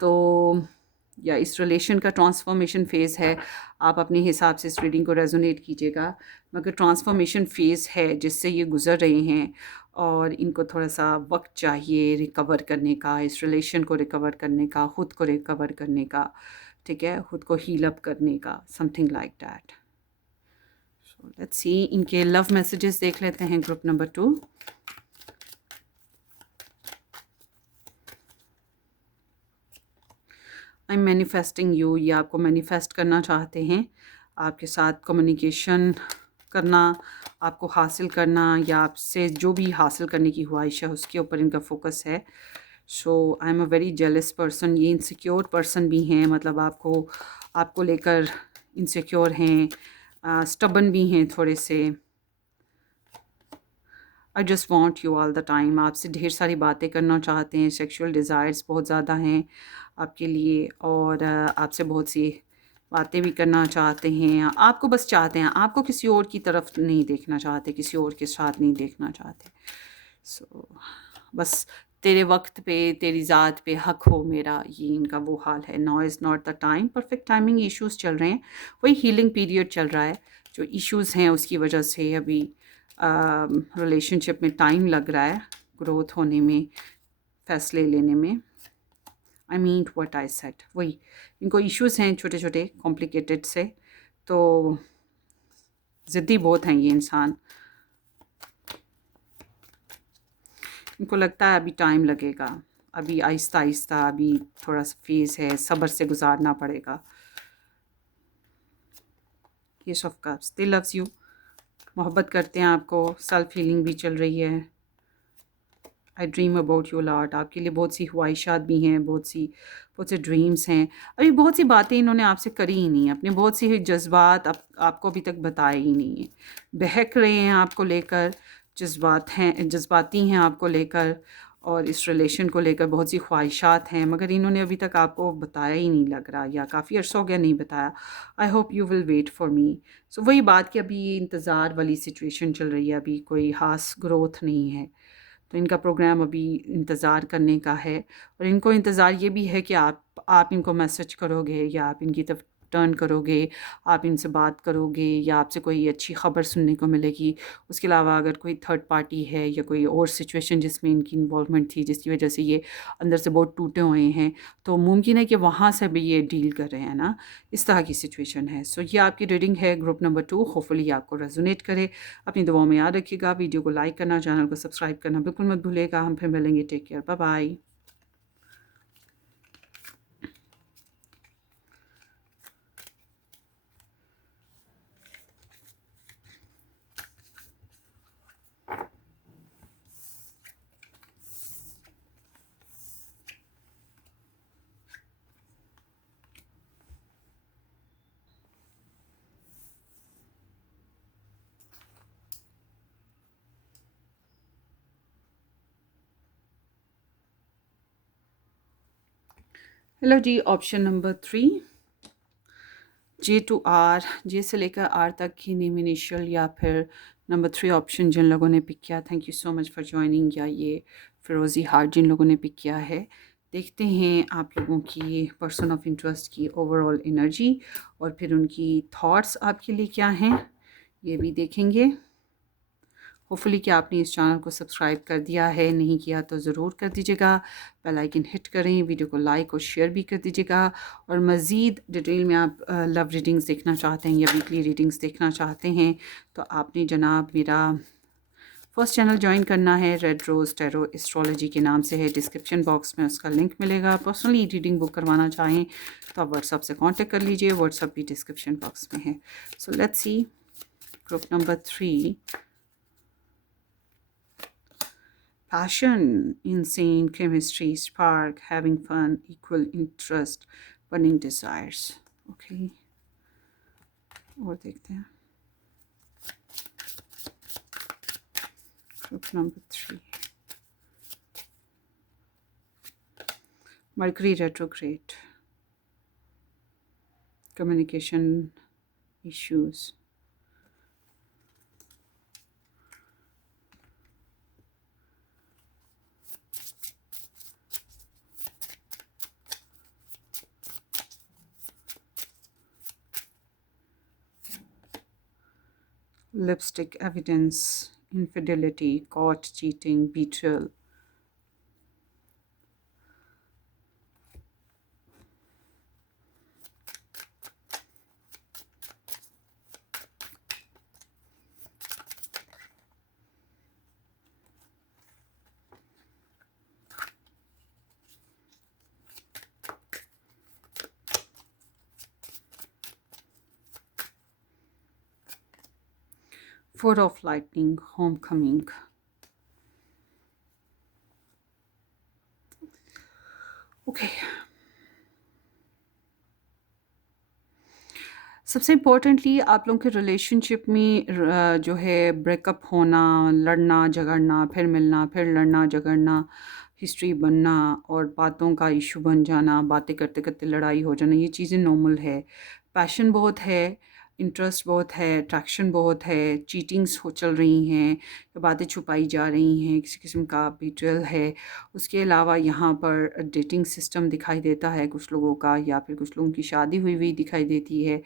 तो या इस रिलेशन का ट्रांसफॉर्मेशन फ़ेज़ है। आप अपने हिसाब से इस रीडिंग को रेजोनेट कीजिएगा, मगर ट्रांसफॉर्मेशन फ़ेज़ है जिससे ये गुज़र रहे हैं और इनको थोड़ा-सा वक़्त चाहिए रिकवर करने का, इस रिलेशन को रिकवर करने का, खुद को रिकवर करने का, ठीक है? खुद को हील अप करने का, something like that. So let's सी, इनके लव मैसेजेस देख लेते हैं group number 2। I am manifesting you, ये आपको मैनिफेस्ट करना चाहते हैं, आपके साथ कम्युनिकेशन करना, आपको हासिल करना या आपसे जो भी हासिल करने की ख्वाहिश है उसके ऊपर इनका फोकस है। So I am a very jealous person, ये इनसिक्योर पर्सन भी हैं, मतलब आपको लेकर इनसिक्योर हैं, स्टबन भी हैं थोड़े से। I just want you all the time, आपसे ढेर सारी बातें करना चाहते हैं, सेक्शुअल डिज़ायर्स बहुत ज़्यादा हैं आपके लिए और आपसे बहुत सी बातें भी करना चाहते हैं। आपको बस चाहते हैं, आपको किसी और की तरफ नहीं देखना चाहते, किसी और के साथ नहीं देखना चाहते। सो बस तेरे वक्त पे, तेरी ज़ात पे हक हो मेरा, ये इनका वो हाल है। Now is not the time, perfect timing issues चल रहे हैं, वही हीलिंग पीरियड चल रहा है। जो इश्यूज़ हैं उसकी वजह से अभी रिलेशनशिप में टाइम लग रहा है ग्रोथ होने में, फ़ैसले लेने में। आई मीन व्हाट आई सेड, वही इनको इश्यूज़ हैं छोटे छोटे कॉम्प्लिकेटेड से, तो ज़िद्दी बहुत हैं ये इंसान। इनको लगता है अभी टाइम लगेगा, अभी आहिस्ता आहिस्ता, अभी थोड़ा सा फेज़ है, सब्र से गुजारना पड़ेगा। S of cups, they loves you, मोहब्बत करते हैं आपको, सेल्फ हीलिंग भी चल रही है। आई ड्रीम अबाउट यू लॉट, आपके लिए बहुत सी ख्वाहिशात भी हैं, बहुत से ड्रीम्स हैं। अभी बहुत सी बातें इन्होंने आपसे करी ही नहीं, अपने बहुत सी जज्बात आपको अभी तक बताए ही नहीं है। बहक रहे हैं आपको लेकर, जज्बाती हैं आपको लेकर, और इस रिलेशन को लेकर बहुत सी ख्वाहिशात हैं, मगर इन्होंने अभी तक आपको बताया ही नहीं लग रहा, या काफ़ी अर्सा हो गया नहीं बताया। I hope you will wait for me. So वही बात कि अभी ये इंतज़ार वाली सिचुएशन चल रही है, अभी कोई ख़ास ग्रोथ नहीं है, तो इनका प्रोग्राम अभी इंतज़ार करने का है। और इनको इंतज़ार ये भी है कि आप इनको मैसेज करोगे, या आप इनकी तरफ टर्न करोगे, आप इनसे बात करोगे, या आपसे कोई अच्छी ख़बर सुनने को मिलेगी। उसके अलावा अगर कोई थर्ड पार्टी है या कोई और सिचुएशन जिसमें इनकी इन्वॉल्वमेंट थी, जिसकी वजह से ये अंदर से बहुत टूटे हुए हैं, तो मुमकिन है कि वहाँ से भी ये डील कर रहे हैं ना, इस तरह की सिचुएशन है। सो ये आपकी रीडिंग है ग्रुप नंबर 2, होपफुली आपको रेजोनेट करे। अपनी दुआओं में याद रखिएगा, वीडियो को लाइक करना, चैनल को सब्सक्राइब करना बिल्कुल मत भूलिएगा। हम फिर मिलेंगे, take care, bye bye. Hello ji, option number 3, J to R, J से लेकर आर तक की नेम इनिशियल, या फिर नंबर 3 ऑप्शन जिन लोगों ने पिक किया, thank you so much for joining. या ये फिरोज़ी हार्ट जिन लोगों ने पिक किया है। देखते हैं आप लोगों की पर्सन ऑफ इंटरेस्ट की ओवरऑल एनर्जी, और फिर उनकी थॉट्स आपके लिए क्या हैं, ये भी देखेंगे। होपफुली कि आपने इस चैनल को सब्सक्राइब कर दिया है, नहीं किया तो ज़रूर कर दीजिएगा। बेल आइकन हिट करें, वीडियो को लाइक और शेयर भी कर दीजिएगा। और मज़ीद डिटेल में आप लव रीडिंग्स देखना चाहते हैं या वीकली रीडिंग्स देखना चाहते हैं, तो आपने जनाब मेरा फर्स्ट चैनल ज्वाइन करना है, रेड रोज़ टैरो एस्ट्रोलॉजी के नाम से है। डिस्क्रिप्शन बॉक्स में उसका लिंक मिलेगा। पर्सनली रीडिंग बुक करवाना चाहें तो आप व्हाट्सअप से कांटेक्ट कर लीजिए, व्हाट्सअप भी डिस्क्रिप्शन बॉक्स में है। So let's see group number 3, passion, insane chemistry, spark, having fun, equal interest, burning desires. Okay, और देखते हैं group number 3, Mercury retrograde, communication issues, lipstick evidence, infidelity, caught cheating, betrayal, Four of Lightning, homecoming. Okay. सबसे importantly आप लोगों के relationship में जो है ब्रेकअप होना, लड़ना झगड़ना, फिर मिलना, फिर लड़ना झगड़ना, हिस्ट्री बनना और बातों का इशू बन जाना, बातें करते करते लड़ाई हो जाना, ये चीज़ें नॉर्मल है। पैशन बहुत है, इंटरेस्ट बहुत है, अट्रैक्शन बहुत है, चीटिंग्स हो चल रही हैं, बातें छुपाई जा रही हैं, किसी किस्म का बिट्रेयल है। उसके अलावा यहाँ पर डेटिंग सिस्टम दिखाई देता है कुछ लोगों का, या फिर कुछ लोगों की शादी हुई हुई दिखाई देती है।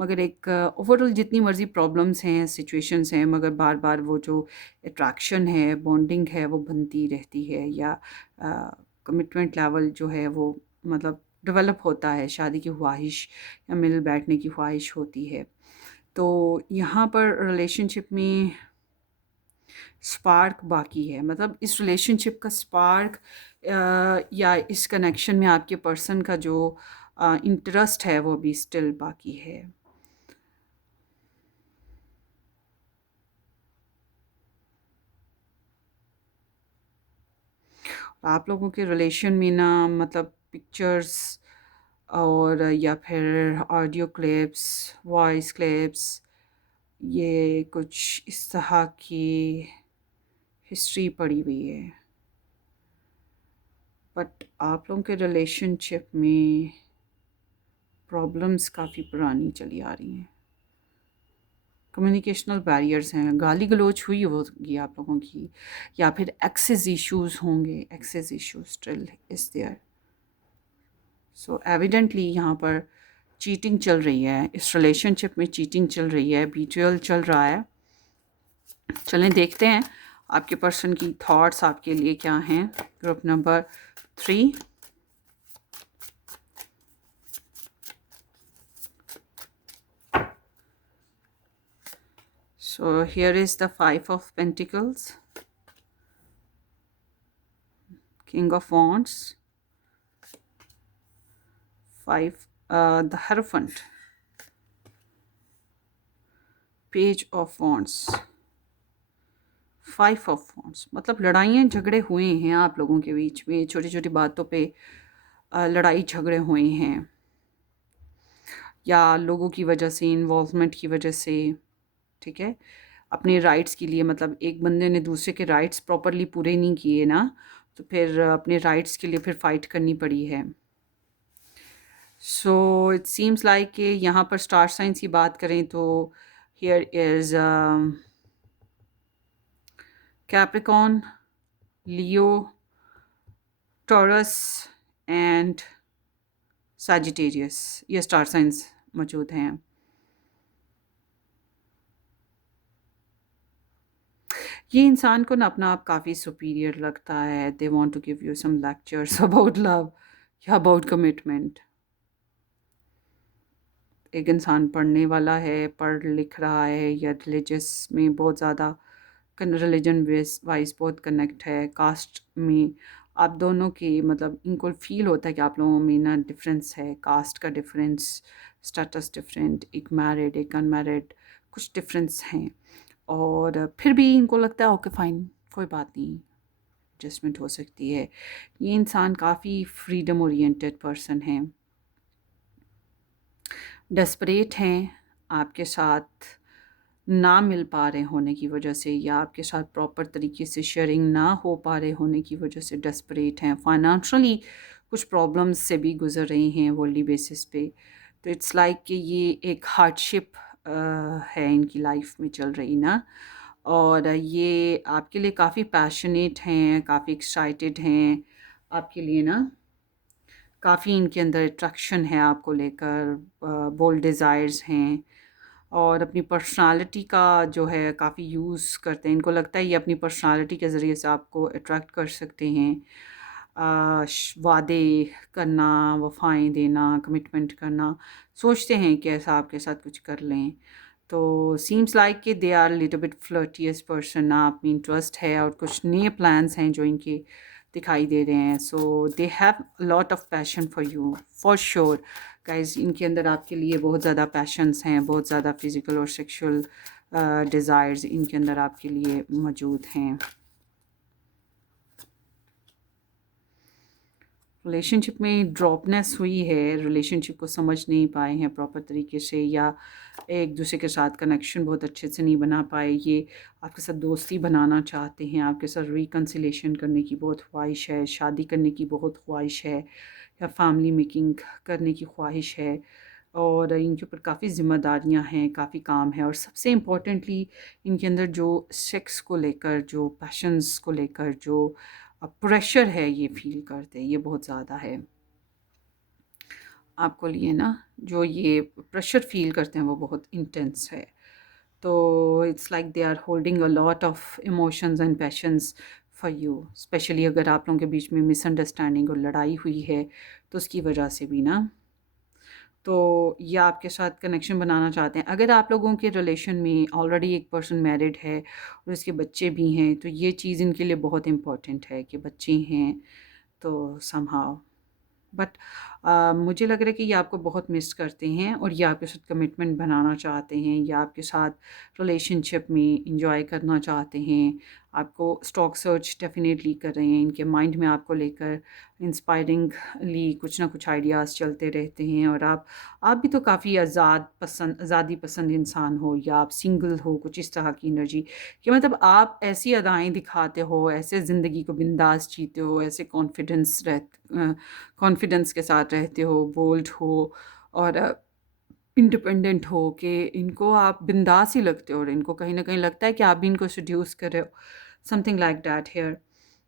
मगर एक ओवरऑल जितनी मर्ज़ी प्रॉब्लम्स हैं, सिचुएशंस हैं, मगर बार बार वो जो अट्रैक्शन है, बॉन्डिंग है, वो बनती रहती है, या कमिटमेंट लेवल जो है वो मतलब डेवलप होता है, शादी की ख्वाहिश या मिल बैठने की ख्वाहिश होती है। तो यहाँ पर रिलेशनशिप में स्पार्क बाकी है, मतलब इस रिलेशनशिप का स्पार्क या इस कनेक्शन में आपके पर्सन का जो इंटरेस्ट है वो भी स्टिल बाकी है। आप लोगों के रिलेशन में ना मतलब पिक्चर्स और या फिर ऑडियो क्लिप्स, वॉइस क्लिप्स, ये कुछ इस तरह की हिस्ट्री पड़ी हुई है। बट आप लोगों के रिलेशनशिप में प्रॉब्लम्स काफ़ी पुरानी चली आ रही हैं। कम्युनिकेशनल बैरियर्स हैं, गाली गलौज हुई होगी आप लोगों की, या फिर एक्सेस इश्यूज होंगे, access issues still is there. So evidently यहाँ पर चीटिंग चल रही है, इस रिलेशनशिप में चीटिंग चल रही है, बीट्रेयल चल रहा है। चलें देखते हैं आपके पर्सन की थॉट्स आपके लिए क्या हैं। Group number 3, so here is the 5 of Pentacles, King of Wands, 5 the Hierophant, Page of Wands, 5 of Wands। मतलब लड़ाइयाँ झगड़े हुए हैं आप लोगों के बीच में, छोटी छोटी बातों पे लड़ाई झगड़े हुए हैं, या लोगों की वजह से, इन्वॉल्वमेंट की वजह से, ठीक है। अपने राइट्स के लिए, मतलब एक बंदे ने दूसरे के राइट्स प्रॉपरली पूरे नहीं किए ना, तो फिर अपने राइट्स के लिए फिर फाइट करनी पड़ी है। सो इट सीम्स लाइक कि यहाँ पर स्टार साइंस की बात करें तो here is Capricorn, Leo, taurus and Sagittarius, ये स्टार साइंस मौजूद हैं। ये इंसान को ना अपना आप काफ़ी सुपीरियर लगता है। They want to give you some lectures about love या अबाउट कमिटमेंट। एक इंसान पढ़ने वाला है, पढ़ लिख रहा है, या रिलीजियस में बहुत ज़्यादा, रिलीजन वाइज बहुत कनेक्ट है। कास्ट में आप दोनों की मतलब इनको फील होता है कि आप लोगों में ना डिफरेंस है, कास्ट का डिफरेंस, स्टेटस डिफरेंट, एक मैरिड एक अनमैरिड, कुछ डिफरेंस हैं। और फिर भी इनको लगता है ओके फाइन, कोई बात नहीं, एडजस्टमेंट हो सकती है। ये इंसान काफ़ी फ्रीडम ओरिएंटेड पर्सन है, डेस्परेट हैं आपके साथ ना मिल पा रहे होने की वजह से, या आपके साथ प्रॉपर तरीके से शेयरिंग ना हो पा रहे होने की वजह से डेस्परेट हैं। फाइनेंशियली कुछ प्रॉब्लम्स से भी गुजर रही हैं वर्ली बेसिस पे। तो इट्स लाइक कि ये एक हार्डशिप है इनकी लाइफ में चल रही ना, और ये आपके लिए काफ़ी पैशनेट हैं, काफ़ी एक्साइटेड हैं आपके लिए ना, काफ़ी इनके अंदर अट्रैक्शन है आपको लेकर, बोल्ड डिज़ायर्स हैं, और अपनी पर्सनालिटी का जो है काफ़ी यूज़ करते हैं। इनको लगता है ये अपनी पर्सनालिटी के ज़रिए से आपको अट्रैक्ट कर सकते हैं। वादे करना, वफ़ाएँ देना, कमिटमेंट करना, सोचते हैं कि ऐसा आपके साथ कुछ कर लें। तो सीम्स लाइक कि they are little bit flirtious person, आप में इंटरेस्ट है और कुछ नए प्लान्स हैं जो इनके दिखाई दे रहे हैं। So they have lot of passion for you for sure guys. इनके अंदर आपके लिए बहुत ज़्यादा पैशंस हैं, बहुत ज़्यादा फिज़िकल और सेक्सुअल डिज़ायर्स इनके अंदर आपके लिए मौजूद हैं। रिलेशनशिप में ड्रॉपनेस हुई है, रिलेशनशिप को समझ नहीं पाए हैं प्रॉपर तरीके से, या एक दूसरे के साथ कनेक्शन बहुत अच्छे से नहीं बना पाए। ये आपके साथ दोस्ती बनाना चाहते हैं, आपके साथ रिकन्सिलेशन करने की बहुत ख्वाहिश है, शादी करने की बहुत ख्वाहिश है, या फैमिली मेकिंग करने की ख्वाहिश है, और इनके ऊपर काफ़ी ज़िम्मेदारियां हैं, काफ़ी काम है, और सबसे इम्पोर्टेंटली इनके अंदर जो सेक्स को लेकर, जो पैशंस को लेकर जो प्रेशर है ये फील करते हैं, ये बहुत ज़्यादा है आपको लिए ना, जो ये प्रेशर फील करते हैं वो बहुत इंटेंस है। तो it's like they are holding a lot of emotions and passions for you, specially अगर आप लोगों के बीच में मिसअंडरस्टैंडिंग और लड़ाई हुई है तो उसकी वजह से भी ना, तो ये आपके साथ कनेक्शन बनाना चाहते हैं। अगर आप लोगों के रिलेशन में ऑलरेडी एक पर्सन मैरिड है और उसके बच्चे भी हैं, तो ये चीज़ इनके लिए बहुत इम्पॉर्टेंट है कि बच्चे हैं तो समहाउ। बट मुझे लग रहा है कि ये आपको बहुत मिस करते हैं, और ये आपके साथ कमिटमेंट बनाना चाहते हैं, या आपके साथ रिलेशनशिप में इंजॉय करना चाहते हैं, आपको स्टॉक सर्च डेफिनेटली कर रहे हैं, इनके माइंड में आपको लेकर इंस्पायरिंगली कुछ ना कुछ आइडियाज़ चलते रहते हैं। और आप भी तो काफ़ी आज़ादी पसंद इंसान हो, या आप सिंगल हो, कुछ इस तरह की एनर्जी कि मतलब आप ऐसी अदाएँ दिखाते हो, ऐसे ज़िंदगी को बिंदास जीते हो, ऐसे कॉन्फिडेंस के साथ रहते हो, बोल्ड हो और इंडिपेंडेंट हो कि इनको आप बिंदास ही लगते हो, और इनको कहीं न कहीं लगता है कि आप भी इनको सेड्यूस कर रहे हो, समथिंग लाइक दैट हियर।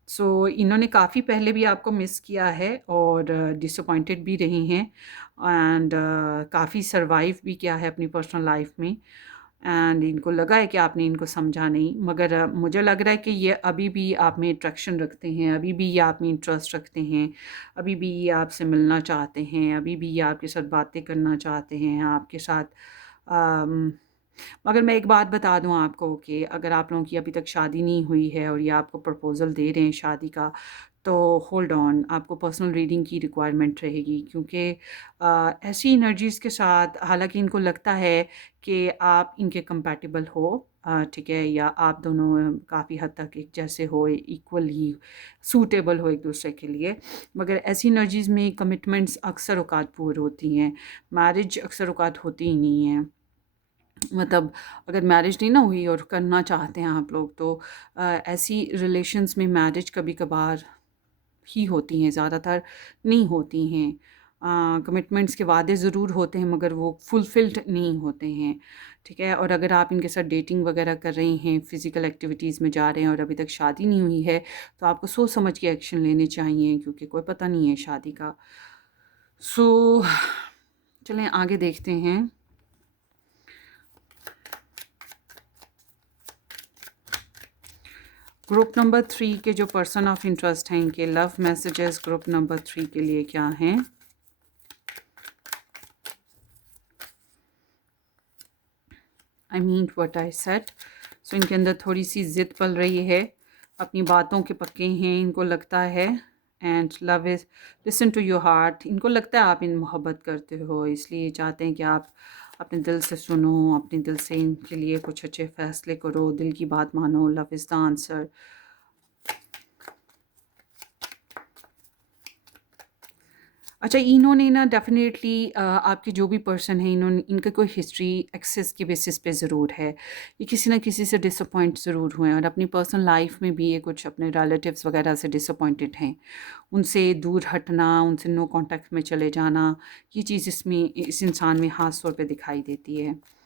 सो इन्होंने काफ़ी पहले भी आपको मिस किया है और डिसअपॉइंटेड भी रही हैं, एंड काफ़ी सर्वाइव भी किया है अपनी पर्सनल लाइफ में, एंड इनको लगा है कि आपने इनको समझा नहीं, मगर मुझे लग रहा है कि ये अभी भी आप में अट्रैक्शन रखते हैं, अभी भी ये आप में इंटरेस्ट रखते हैं, अभी भी ये आपसे मिलना चाहते हैं, अभी भी ये आपके साथ बातें करना चाहते हैं, आपके साथ अम, मगर मैं एक बात बता दूँ आपको कि अगर आप लोगों की अभी तक शादी नहीं हुई है और ये आपको प्रपोज़ल दे रहे हैं शादी का, तो होल्ड ऑन, आपको पर्सनल रीडिंग की रिक्वायरमेंट रहेगी, क्योंकि ऐसी एनर्जीज़ के साथ हालाँकि इनको लगता है कि आप इनके कंपैटिबल हो, ठीक है, या आप दोनों काफ़ी हद तक एक जैसे हो, इक्वली सूटेबल हो एक-दूसरे के लिए, मगर ऐसी एनर्जीज़ में कमिटमेंट्स अक्सर औक़ात पूरी होती हैं, मैरिज अक्सर औक़ात होती ही नहीं है। मतलब अगर मैरिज नहीं ना हुई और करना चाहते हैं आप लोग, तो ऐसी रिलेशंस में मैरिज कभी-कभार ही होती हैं, ज़्यादातर नहीं होती हैं। कमिटमेंट्स के वादे ज़रूर होते हैं, मगर वो फुलफ़िल्ड नहीं होते हैं, ठीक है? और अगर आप इनके साथ डेटिंग वगैरह कर रही हैं, फ़िज़िकल एक्टिविटीज़ में जा रहे हैं और अभी तक शादी नहीं हुई है, तो आपको सोच समझ के एक्शन लेने चाहिए, क्योंकि कोई पता नहीं है शादी का। सो चलें आगे देखते हैं। ग्रुप नंबर 3 के जो पर्सन ऑफ इंटरेस्ट हैं, इनके लव मैसेजेस ग्रुप नंबर 3 के लिए क्या हैं? I mean what I said. So इनके अंदर थोड़ी सी ज़िद पल रही है, अपनी बातों के पक्के हैं, इनको लगता है, and love is listen to your heart, इनको लगता है आप इन मोहब्बत करते हो, इसलिए चाहते हैं कि आप अपने दिल से सुनो, अपने दिल से इनके लिए कुछ अच्छे फ़ैसले करो, दिल की बात मानो, लव इज़ द आंसर। अच्छा, इन्होंने ना डेफ़िनेटली आपके जो भी पर्सन हैं, इन्होंने इनका कोई हिस्ट्री एक्सेस के बेसिस पे ज़रूर है। ये किसी न किसी से डिसअपॉइंट ज़रूर हुए हैं, और अपनी पर्सनल लाइफ़ में भी ये कुछ अपने रिलेटिव्स वग़ैरह से डिसअपॉइंटेड हैं। उनसे दूर हटना, उनसे नो कॉन्टैक्ट में चले जाना, ये चीज़ इस इंसान में ख़ास तौर पे दिखाई देती है।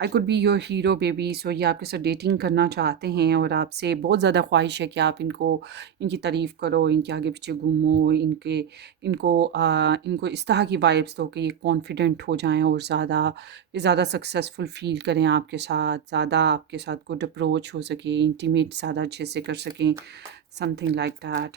I could be your hero baby. So ये आपके साथ डेटिंग करना चाहते हैं, और आपसे बहुत ज़्यादा ख्वाहिश है कि आप इनकी तारीफ़ करो, इनके आगे पीछे घूमो, इनको इस तरह की वाइब्स दो कि ये कॉन्फिडेंट हो जाएं, और ये ज़्यादा सक्सेसफुल फ़ील करें आपके साथ, ज़्यादा आपके साथ गुड अप्रोच हो सके, इंटीमेट ज़्यादा अच्छे से कर सकें, something like that.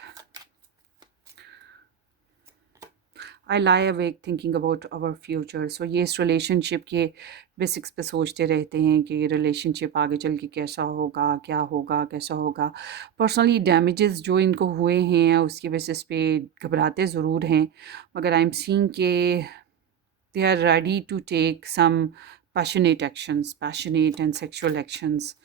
I lie awake thinking about our future. So ये इस रिलेशनशिप के बेसिक्स पे सोचते रहते हैं कि रिलेशनशिप आगे चल के कैसा होगा, क्या होगा, कैसा होगा। पर्सनली डैमेजेस जो इनको हुए हैं उसकी बेसिस पे घबराते ज़रूर हैं, मगर आई एम सीइंग के they are ready to take some passionate and sexual actions.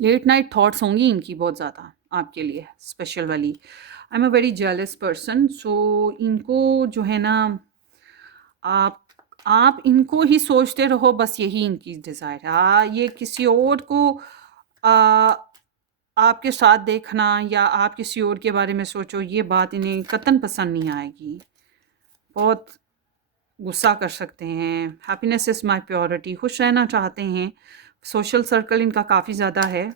Late night thoughts होंगी इनकी बहुत ज़्यादा आपके लिए, स्पेशल वाली। I am a very jealous person. So इनको जो है ना, आप आप इनको ही सोचते रहो, बस यही इनकी डिज़ायर है। ये किसी और को आ, आपके साथ देखना, या आप किसी और के बारे में सोचो, ये बात इन्हें कतन पसंद नहीं आएगी। बहुत गुस्सा कर सकते हैं। हैप्पीनेस इज़ माई प्योरिटी, खुश रहना चाहते हैं। सोशल सर्कल इनका काफ़ी ज़्यादा है,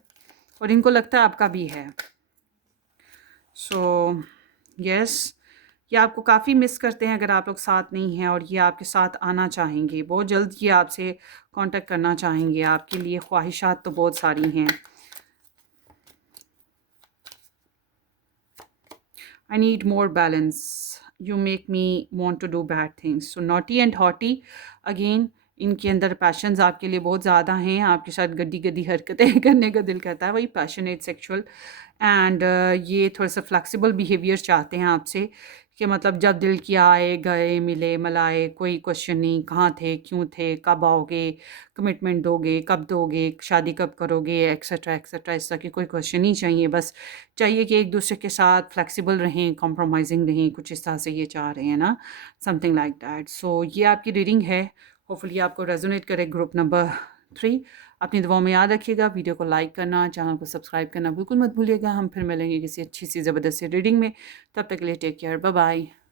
और इनको लगता है आपका भी है। सो यस, ये आपको काफ़ी मिस करते हैं अगर आप लोग साथ नहीं हैं, और ये आपके साथ आना चाहेंगे बहुत जल्द, ये आपसे कांटेक्ट करना चाहेंगे। आपके लिए ख्वाहिशात तो बहुत सारी हैं। I need more balance, you make me want to do bad things. So naughty and hottie again, इनके अंदर पैशंस आपके लिए बहुत ज़्यादा हैं, आपके साथ गड्डी गड्डी हरकतें करने का दिल करता है, वही पैशनेट सेक्सुअल। एंड ये थोड़ा सा फ्लेक्सिबल बिहेवियर चाहते हैं आपसे, कि मतलब जब दिल किया आए, गए, मिले, मलाए, कोई क्वेश्चन नहीं, कहाँ थे, क्यों थे, कब आओगे, कमिटमेंट दोगे, कब दोगे, शादी कब करोगे, एक्सेट्रा एक्सेट्रा, इस तरह की कोई क्वेश्चन नहीं चाहिए। बस चाहिए कि एक दूसरे के साथ फ्लेक्सिबल रहें, कॉम्प्रोमाइजिंग रहें, कुछ इस तरह से ये चाह रहे हैं ना, समथिंग लाइक दैट। सो ये आपकी रीडिंग है, होपफुली आपको रेजोनेट करे ग्रुप नंबर 3। अपनी दुआओं में याद रखिएगा, वीडियो को लाइक करना, चैनल को सब्सक्राइब करना बिल्कुल मत भूलिएगा। हम फिर मिलेंगे किसी अच्छी सी ज़बरदस्त सी रीडिंग में, तब तक के लिए टेक केयर, बाय बाय।